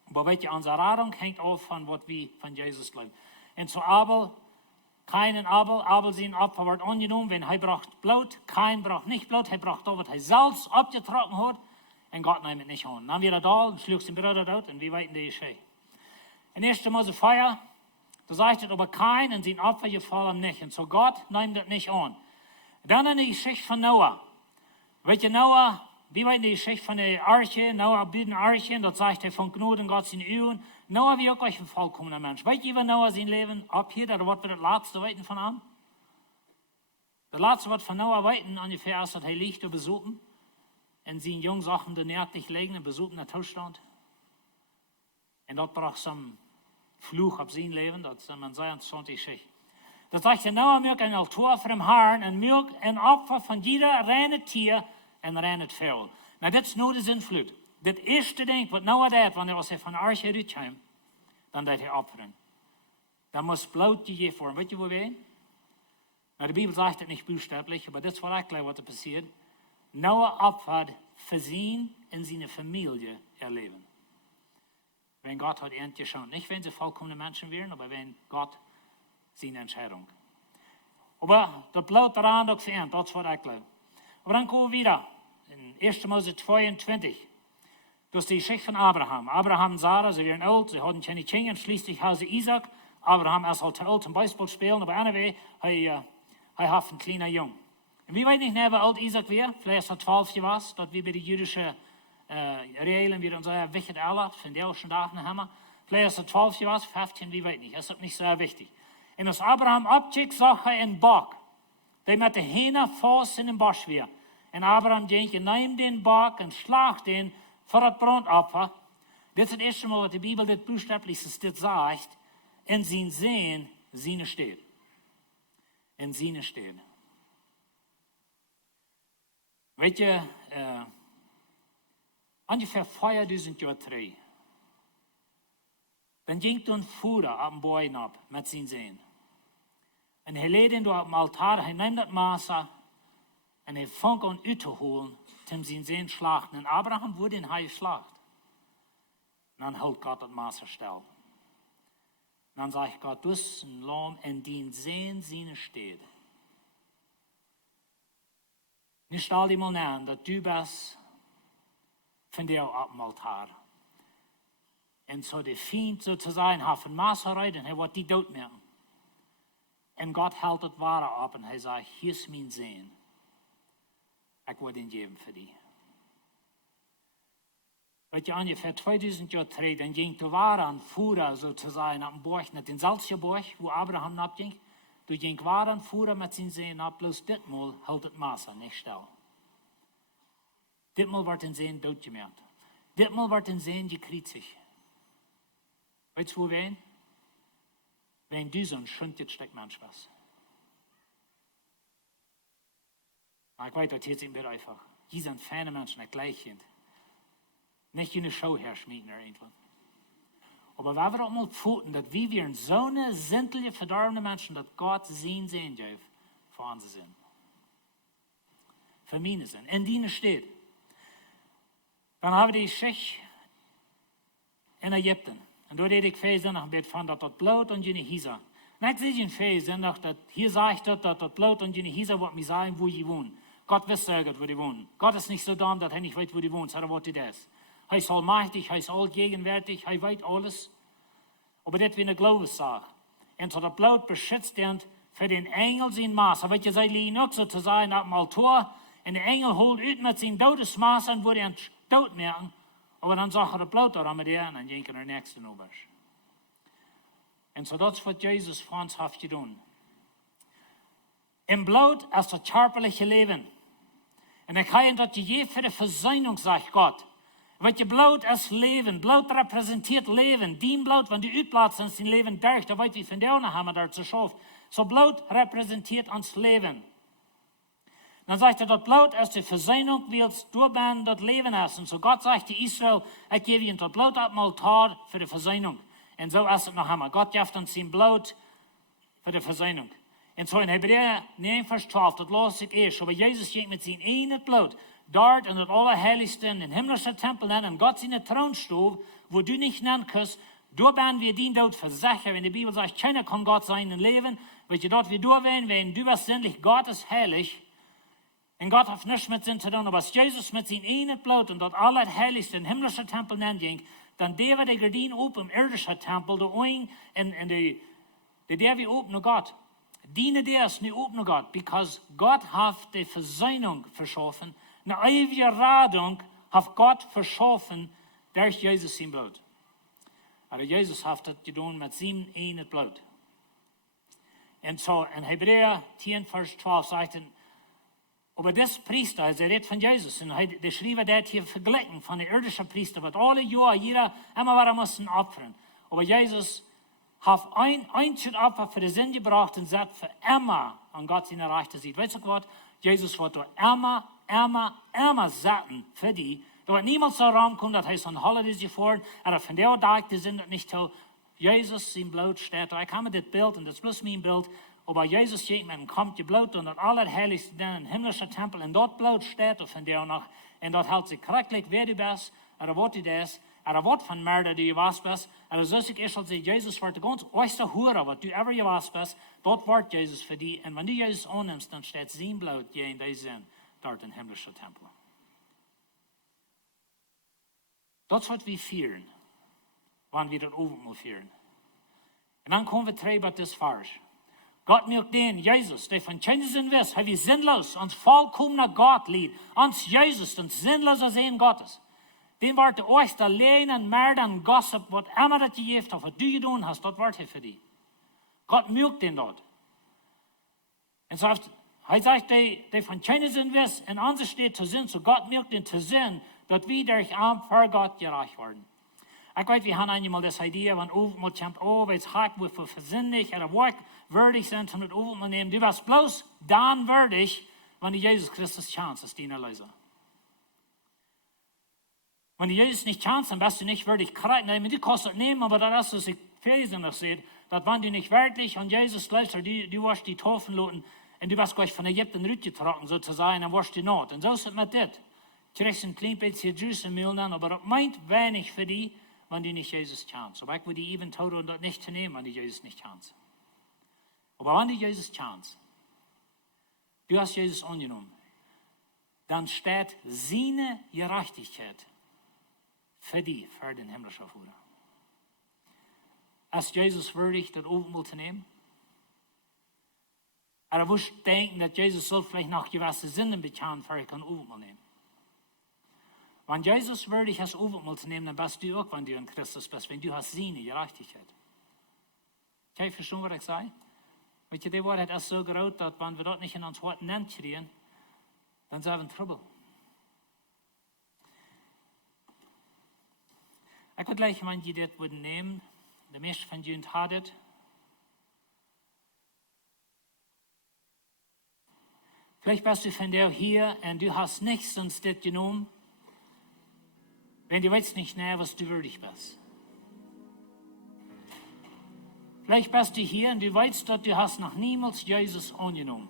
Aber weißt du, unsere Erfahrung hängt auf von was wir von Jesus glauben. Und zu Abel, keinen Abel sein Opfer wird angenommen, wenn er braucht Blut, kein braucht nicht Blut, er braucht das, was er selbst abgetrocknet hat, und Gott nimmt es nicht an. Dann wird er da und schlug den Bruder aus, und wir weiten die Geschichte. In 1. Mose 4, da sagt er, aber kein in sein Opfer gefallen nicht, und so Gott nimmt das nicht an. Dann in die Geschichte von Noah. Weißt du, Noah, wie weit die Geschichte von der Arche, Noah baut eine Arche, und dort sagt er von Gnade Gott seine Üben. Noah wie auch ein vollkommener Mensch. Weißt du, wie Noah sein Leben abhielt, oder was wir das letzte weiten von ihm? Das letzte, was von Noah weiten, ungefähr ist, dass er Lichter besuchen, und seine jungen Sachen da nördlich liegen und besuchen den Zustand. Und dort braucht es einen Fluch auf sein Leben, das ist eine sehr interessante Geschichte. Das sagt er, Noah mögt ein Altar für den Herrn und mögt ein Opfer von jeder reine Tier und reine Vogel. Na, das ist nur das Influt. Das erste Ding, was Noah deed, wanneer er von der Arche rauskam, dann deed er opfern. Da muss Blut gegeben worden. Weet je wohin? Na, die Bibel sagt das nicht buchstäblich, aber das war eigentlich, was passiert. Noah opfert für ihn und seine Familie erleben. Wenn Gott hat entgeschaut. Nicht, wenn sie vollkommene Menschen wären, aber wenn Gott seine Entscheidung. Aber das Blut daran auch verändert, das war ich glaube. Aber dann kommen wir wieder in 1. Mose 22. Das ist die Geschichte von Abraham. Abraham und Sarah, sie waren alt, sie hatten keine Kinder, schließlich hatte Isaac. Abraham ist halt zu alt zum Baseball spielen, aber anyway, er hat einen kleinen Jungen. Und wir wissen nicht, wie alt Isaac war, vielleicht ist er 12 Jahre, dort wie bei den jüdischen Regeln, wie uns sehr wichtig alle, von der auch schon da haben. Vielleicht ist er 12 Jahre, 15, wir wissen nicht, das ist nicht sehr wichtig. Und als Abraham abschickt, sagt er einen Bock, der mit der Hähne fast in den Bosch war. Und Abraham denkt, nimm den Bock und schlag den für das Brandopfer. Das ist das erste Mal, was die Bibel das buchstäblich sagt, in sein Sehen, seine steht. In seine steht. Weet je, ungefähr 4000 Jahre drei. Dann ging ein Fuhrer auf den Boden ab mit seinen Sehen. Und er lädt ihn auf dem Altar, er nimmt das Maße und er fängt an uitzuholen, um seinen Sehen schlachten. Und Abraham wurde in Hai geschlacht. Und dann hält Gott das Maße still. dann sagt Gott, du bist ein Lamm, in den Sehen seine steht. Nicht stell dir mal an, dass du bist von dir auf dem Altar. Und so der Feind sozusagen hat von Masse reiten, er wird die Tod machen. Und Gott hält das Wahre ab und er sagt, hier ist mein Sehen. Ich will ihn geben für dich. Weet je, ungefähr 2000 Jahre zurück, dann ging der Wahre an Fuhrer sozusagen ab dem Burg, nicht den Salzburg, wo Abraham abging. Du ging Wahre an Fuhrer mit seinen Sehen ab, bloß ditmal hält das Masse nicht still. Ditmal wird den Sehen tot gemacht. Ditmal wird den Sehen gekritzig. Weißt du, wo wen? Wenn du so ein Schundit steckt manchmal. Ich weiß, das ist nicht einfach. Die sind feine Menschen, die gleich sind. Nicht in eine Show herschmieden oder irgendwas. Aber wenn wir auch mal fühlen, dass wir so eine sintelige, verdorbene Menschen, dass Gott sehen darf, für uns sind. Für meine sind. In denen steht. Dann haben wir die Geschichte in Ägypten. Und dort hätte ich festgestellt, nach dem Bett von, dass das Blut und jene Hieser. Nicht sicher festgestellt, dass hier sagt, dass das Blut und jene Hieser wird mir sagen, wo ich wohne. Gott weiß, wo die wohnen. Gott ist nicht so dumm, dass er nicht weiß, wo die wohnen, sondern wo die das. Er ist allmächtig, er ist allgegenwärtig, er weiß alles. Aber das wie eine Glaubenssache. Und so das Blut beschützt ihn für den Engel sein Maß. Aber ihr seid liegen auch sozusagen auf dem Altar. Und der Engel holt ut mit seinem Todesmaß und würde ihn tot merken. Aber dann sagt er das Blut daran mit dir und dann ging er der nächste over. Und so das ist, was Jesus für uns hat getan. Im Blut ist das körperliche Leben. Und ich habe das je für die Versöhnung, sagt Gott. Weil je Blut ist Leben. Blut repräsentiert Leben. Dien Blut, wenn du uitplaatst in sein Leben durch, da weiß ich von der haben wir da zu schaffen. So Blut repräsentiert uns Leben. Dann sagt er, das Blut ist die Versöhnung, wie es durch das Leben ist. Und so Gott sagt zu Israel, ich gebe ihnen das Blut auf dem Altar für die Versöhnung. Und so ist es noch einmal. Gott gibt uns sein Blut für die Versöhnung. Und so in Hebräer 9, Vers 12, das los ich erst. Aber Jesus ging mit seinem einen Blut dort in das Allerheiligste, in den himmlischen Tempel, in Gott seine Thronstuhl, wo du nicht nennen kannst, dort werden wir den dort versichern. Wenn die Bibel sagt, keiner kann Gott sein im Leben, weil je dort wir durchwählen, wenn du bist sinnlich, Gott ist heilig, und Gott hat nichts mit Sinn zu tun, aber was Jesus mit seinem einen Blut und das Allerheiligste, in den himmlischen Tempel nennt, dann der wird der Gardin open im irdischen Tempel, der Oing, und der wir open Gott. Diene der ist nicht open Gott, because Gott hat die Versöhnung verschaffen. Eine ewige Radung hat Gott verschaffen durch Jesus sein Blut. Aber Jesus hat das getan mit seinem einen Blut. Und so in Hebräer 10, Vers 12 sagt er, aber das Priester, also er redet von Jesus, und der schrieb das hier verglichen von den irdischen Priester, was alle Jahre, jeder immer wieder mussten opfern. Aber Jesus hat ein Opfer für die Sünde gebracht und sagt für immer an Gott seine Rechte sieht. Weißt du Gott, Jesus wird immer satten für die. Da wird niemals so rankommen, dass er so ein Holidays gefahren, aber von der Tag, die sind nicht so, Jesus sein Blut steht da. Ich habe mir das Bild, und das ist bloß mein Bild, aber Jesus geht mit dem kommt die Blut und das Allerheiligste in den himmlischen Tempel, und dort Blut steht von der noch, und dort hält sich korrektlich, wer du bist, oder was du das, oder was von Mörder du was bist, oder so ich erst sagen, Jesus wird ganz äußerst hören, was du ever was bist, dort wird Jesus für dich, und wenn du Jesus annimmst, dann steht sein Blut in dein Sinn, dort im himmlischen Tempel. Das wird wir führen, wenn wir das oben führen. Und dann kommen wir drei bei das falsch. Gott mögt den, Jesus, der von Changes in West, haben wir sinnlos, uns vollkommener Gott lieb, uns Jesus, uns sinnloser Sehen Gottes. Den wird euch der Lehnen, Mörder, Gossip, was immer das gegeben hat, was du getan hast, das wird für dich. Gott mögt den dort. Und so er sagt, der von Changes in West, in uns steht zu sehen, so Gott mögt den zu sehen, dass wir durch Arm vor Gott gerecht werden. Ich weiß, wir haben einmal das Idee, wenn oben kommt, oh, weil es hakt, wo wir versinnig oder wo würdig sind, und oben nehmen. Du warst bloß dann würdig, wenn du Jesus Christus chance, ist deine Lösung. Wenn du Jesus nicht chance, dann bist du nicht würdig. Nehmen, du kannst es nehmen, aber das ist, was ich Felsen noch sehe, dass wenn du nicht wirklich an Jesus lässt, du wirst die Taufen lassen, und du wirst gleich von Ägypten rübergetragen, sozusagen, dann wirst du not. Und so ist es mit das. Du kriegst ein klein bisschen Juice im Mehl, aber das meint wenig für dich, wenn du nicht Jesus kennst. Aber ich würde even total das nicht zu nehmen, wenn du Jesus nicht kennst. Aber wenn du Jesus kennst, du hast Jesus angenommen, dann steht seine Gerechtigkeit für dich, für den himmlischen Vater. Ist Jesus würdig, das Abendmahl zu nehmen? Oder wirst du denken, dass Jesus soll vielleicht noch gewisse Sünden bekennen, bevor er kann Abendmahl nehmen? Wenn Jesus würdig ist, Abendmahl zu nehmen, dann bist du auch, wenn du in Christus bist, wenn du hast seine Gerechtigkeit. Kann ich verstehen, was ich sage? Weil die Wahrheit ist so groß, dass wenn wir das nicht in uns Worten nennen kriegen, dann sind wir in Trouble. Ich würde gleich, wenn die das würden nehmen, der meiste von ihnen hat es. Vielleicht bist du von der hier und du hast nichts sonst das genommen, wenn du weißt nicht näher, was du würdig bist. Vielleicht bist du hier und du weißt, dass du hast noch niemals Jesus angenommen.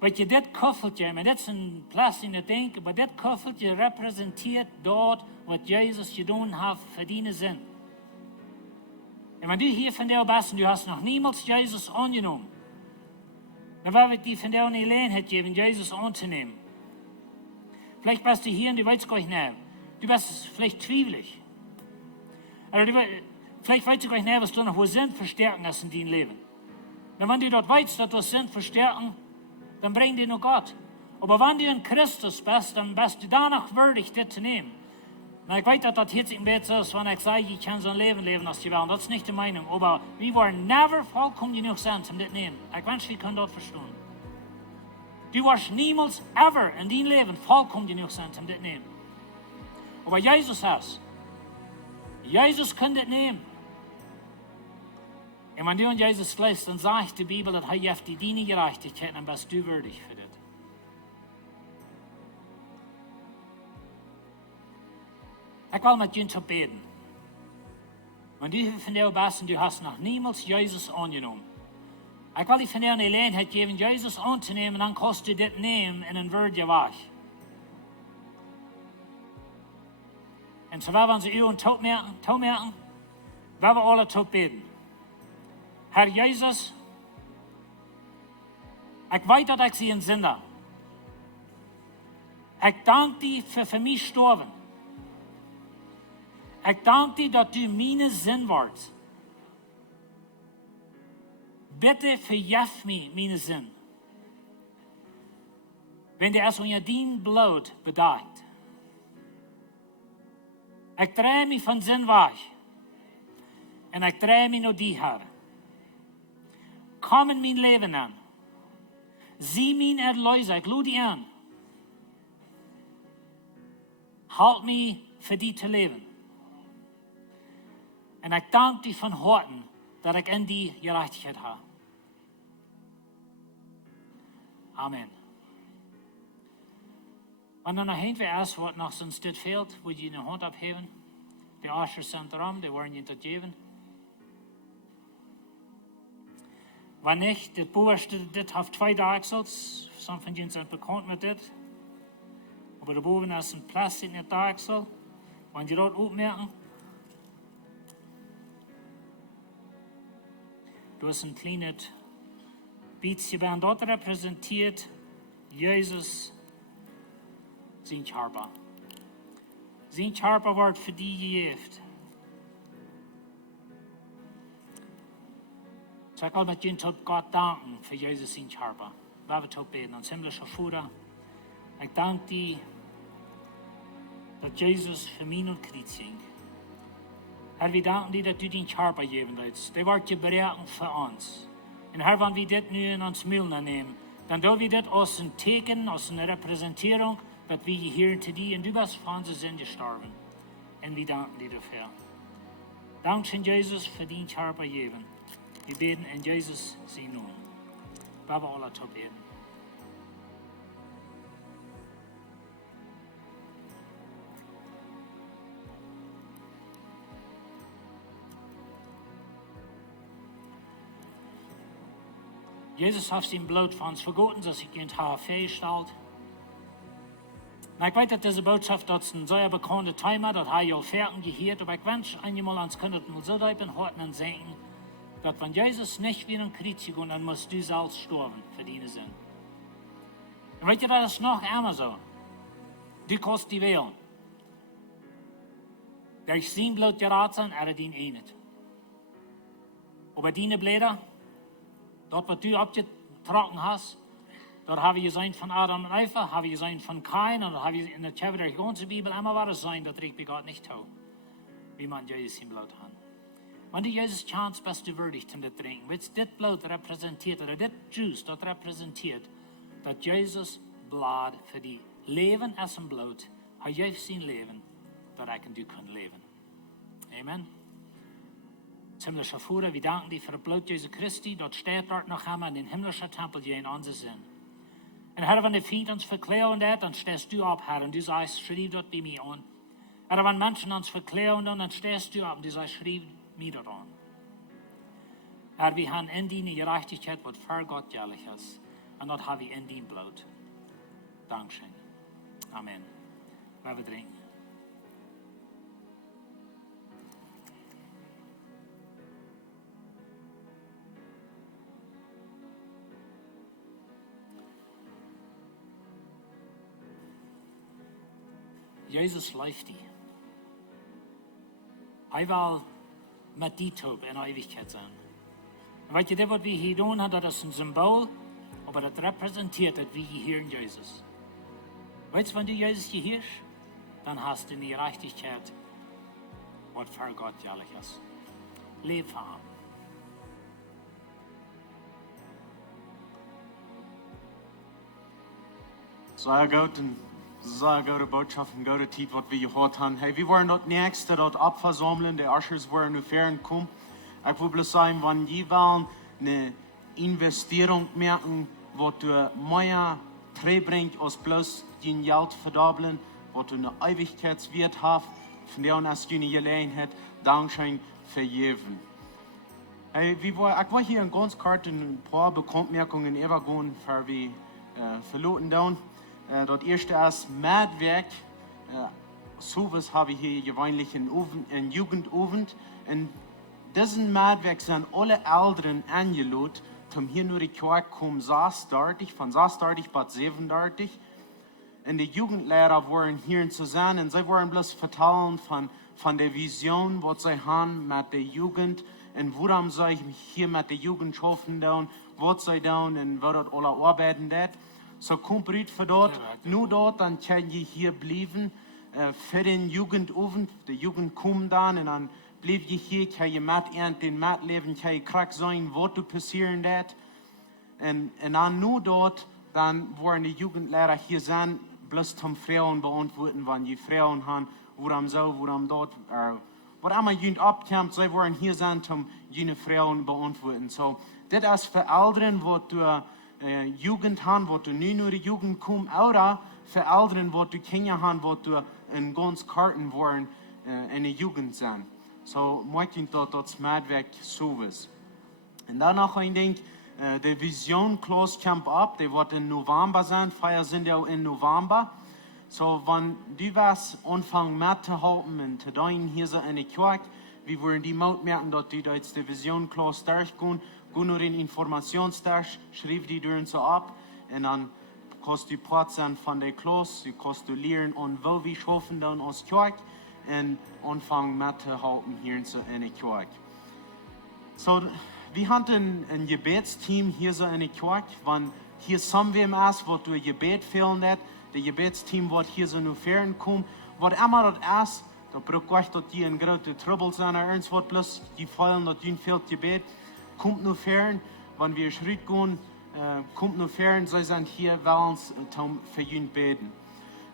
Weil je das Koffeltje, maar dat is een plaats in het denken, maar dat Koffeltje repräsentiert dort, was Jesus gedaan hat für deine Sinn. Und wenn du hier von der bist und du hast noch niemals Jesus angenommen, dann will ich dir von der eine Gelegenheit geben, Jesus anzunehmen. Vielleicht bist du hier und du weißt gar nicht mehr. Du bist vielleicht zwiebelig. Oder vielleicht weißt du gar nicht mehr, was du noch wo Sinn verstärken hast in deinem Leben. Und wenn du dort weißt, dass du Sinn verstärken, dann bring dir nur Gott. Aber wenn du in Christus bist, dann bist du danach würdig, das zu nehmen. Na, ich weiß, dass das jetzt im Bett so ist, wenn ich sage, ich kann so ein Leben leben, als die wollen. Das ist nicht die Meinung. Aber wir wollen never vollkommen genug sein, um das zu nehmen. Ich wünsche, wir können das verstehen. Du wirst niemals, ever in deinem Leben vollkommen genug sein, um das zu nehmen. Aber Jesus ist. Jesus kann das nehmen. Und wenn du an Jesus glaubst, dann sagt die Bibel, dass er gibt dir deine Gerechtigkeit, dann bist du würdig für das. Ich will mit dir beten. Wenn du von dir bist und du hast noch niemals Jesus angenommen, ich will dir von dir eine Gelegenheit geben, Jesus anzunehmen, dann kannst du das nehmen und dann wird dir wach. Und so werden sie Uhren tot merken, werden wir alle tot beten. Herr Jesus, ich weiß, dass ich sie ein Sünder. Ich danke dir für mich gestorben. Ich danke dir, dass du meine Sinn warst. Bitte vergib mir meine Sinn. Wenn du es unter dein Blut bedeutet. Ich drehe mich von Sinn weg. Und ich drehe mich nur die Herr. Komm in mein Leben an. Sieh mein Erlöser, ich lade dich an. Halt mich für dich zu leben. Und ich danke dir von Herzen, dass ich in die Gerechtigkeit habe. Amen. Wenn du noch irgendwer ist, was noch sonst das fehlt, würde ich eine Hand abheben. Die Ushers sind dran, die wollen dir das geben. Wenn nicht, das Buch das auf 2 Dachsels. Some von ihnen sind bekannt mit das. Aber der Buch ist ein Plastik in der Dachsel. Wenn die dort aufmerken, du hast ein kleines Bildchen dort repräsentiert, Jesus, sein Körper. Sein Körper wird für die gegeben. So ich will mit Ihnen Gott danken für Jesus sein Körper. Wir wollen beten. Uns himmlischer Vater, ich danke dir, dass Jesus für mich und Christus ging. Herr, wir danken dir, dass du deinen Körper geben willst. Der wird gebrochen für uns. Und Herr, wenn wir das nun in uns Mühlen nehmen, dann tun wir das aus einem Teken, aus einer Repräsentierung, dass wir hier zu dir und du bist für unsere Sinn gestorben. Und wir danken dir dafür. Dankeschön, Jesus, für deinen Körper geben. Wir beten in Jesus sein Namen. Wir wollen alle beten. Jesus hat sein Blut für uns vergoten, dass ich ihn festgestellt. Und ich weiß, dass diese Botschaft, das ist ein sehr bekannter Thema, das habe ich auch Ferien gehört, aber ich wünsche einmal ans Kinder mal so dein Horten und senken, dass wenn Jesus nicht wieder in Krieg geht, dann musst du selbst sterben für deine Sinn. Und weißt du, das ist noch einmal so. Du kannst die wählen. Durch sein Blut gerat sein, dient nicht. Aber deine Blätter, dort, was du abgetrocken hast, dort habe ich gesehen von Adam und Eva, habe ich gesehen von Kain, und habe ich in der ganzen Bibel einmal war es sein, das regt mich Gott nicht tun, wie man Jesus sein Blut hat. Wenn du Jesus chance bist du würdig zum das trinken, weil das Blut repräsentiert, oder das Juice, das repräsentiert, dass Jesus Blut für die Leben als ein Blut, hat Jesus sein Leben, dass du können leben. Amen. Himmlischer Vater, wir danken dir für das Blut Jesu Christi, dort steht dort noch einmal in den himmlischen Tempel, die in uns sind. Und Herr, wenn die Feind uns verklären, dann stehst du ab, Herr, und du sagst, schreib dort bei mir an. Herr, wenn Menschen uns verklären, dann stehst du ab und du sagst, schreib mir dort an. Herr, wir haben in deine Gerechtigkeit, was für Gott jährlich ist, und dort haben wir in dein Blut. Dankeschön. Amen. Wir trinken. Jesus läuft die. Er will mit dir in der Ewigkeit sein. Und weißt du, das, was wir hier tun, das ist ein Symbol, aber das repräsentiert, dass wir hier in Jesus. Weißt du, wenn du Jesus hier hörst, dann hast du eine Gerechtigkeit, was für Gott jährlich ist. Leb für ihn. Sei Gott und sei gute Botschaft und gute Zeit, was wir gehört haben. Hey, wir wollen dort Nächste dort abversammeln, die Ushers wollen nur fern kommen. Ich will bloß sagen, wenn die wollen eine Investierung merken, was du mehr bringt, als bloß dein Geld verdoppeln, was du eine Ewigkeitswert hast, von der uns eine Gelegenheit, Dankeschön für jeden. Hey, ich will hier in ganz kurz ein paar Bekanntmerkungen übergehen, für wir verloten down. Das erste ist Mädwerk. Sowas habe ich hier gewöhnlich in Jugendabend. In diesem Mädwerk sind alle Älteren eingeladen, um hier nur die Kirche kommen, 6:30, von 6:30 bis 7:30. Und die Jugendlehrer waren hier zu sein und sie wollen bloß vertellen von der Vision, was sie haben mit der Jugend und woran sie hier mit der Jugend schaffen, was sie tun und wo das alle arbeiten. So kommt für dort, nur dort, dann können ihr hier bleiben für den Jugendabend. Die Jugend kommt dann und dann bleibt ihr hier, kann ihr mitleben, kann ihr krank sein, was du passieren wird. Und dann nur dort, dann wollen die Jugendlehrer hier sein, bloß zum Frauen beantworten, wenn die Frauen haben, woran so, woran dort, was immer jemand abkommt, sie wollen hier sein, um jene Frauen beantworten. So, das ist für Eltern, was du Jugend haben, wo du nicht nur die Jugend kommst, oder für Eltern, wo du Kinder haben, wo du in ganz Karten wollen in der Jugend sein. So, möchte ich das Mädwerk sowas. Und danach, ich denke, die Vision Close Camp ab, die wird in November sein, Feier sind ja in November. So, wenn du was anfangen mitzuhalten und zu tun, hier so in der Kirche, wir wollen die Mut merken, dass die jetzt die Vision Close durchgehen. Geh nur in Informationstasch, schreib die Türen so ab und dann kannst du Platz sein von der Klasse, du kannst du lernen und wo wir schaffen dann aus Kirche und anfangen mitzuhalten hier in der Kirche. So, wir haben ein Gebetsteam hier so in der Kirche, wenn hier somewhere ist, wo du ein Gebet fehlen hat, das Gebetsteam wird hier so nur fern kommen, was immer das ist, da braucht euch, dass die in große Trouble sind, oder irgendwas bloß, die fallen, dass ihnen fehlt Gebet. Kommt nur fern, wenn wir Schritt gehen, kommt nur fern, sie sind hier, weil uns für ihn beten.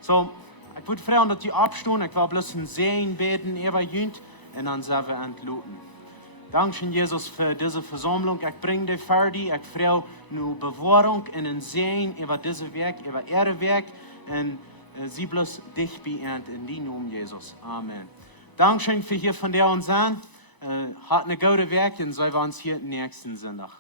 So, ich würde fragen, dass die abstehen, ich will bloß ein Sehen beten, über ihn, und dann sind wir entlassen. Dankeschön, Jesus, für diese Versammlung. Ich bringe dir fertig, ich frage nur Bewahrung und ein Sehen über dieses Werk, über ihre Werk, und sie bloß dich beehrt in die Namen Jesus. Amen. Dankeschön für hier von der uns an. Hat eine gute Werk und sei wir uns hier nächsten Sonntag.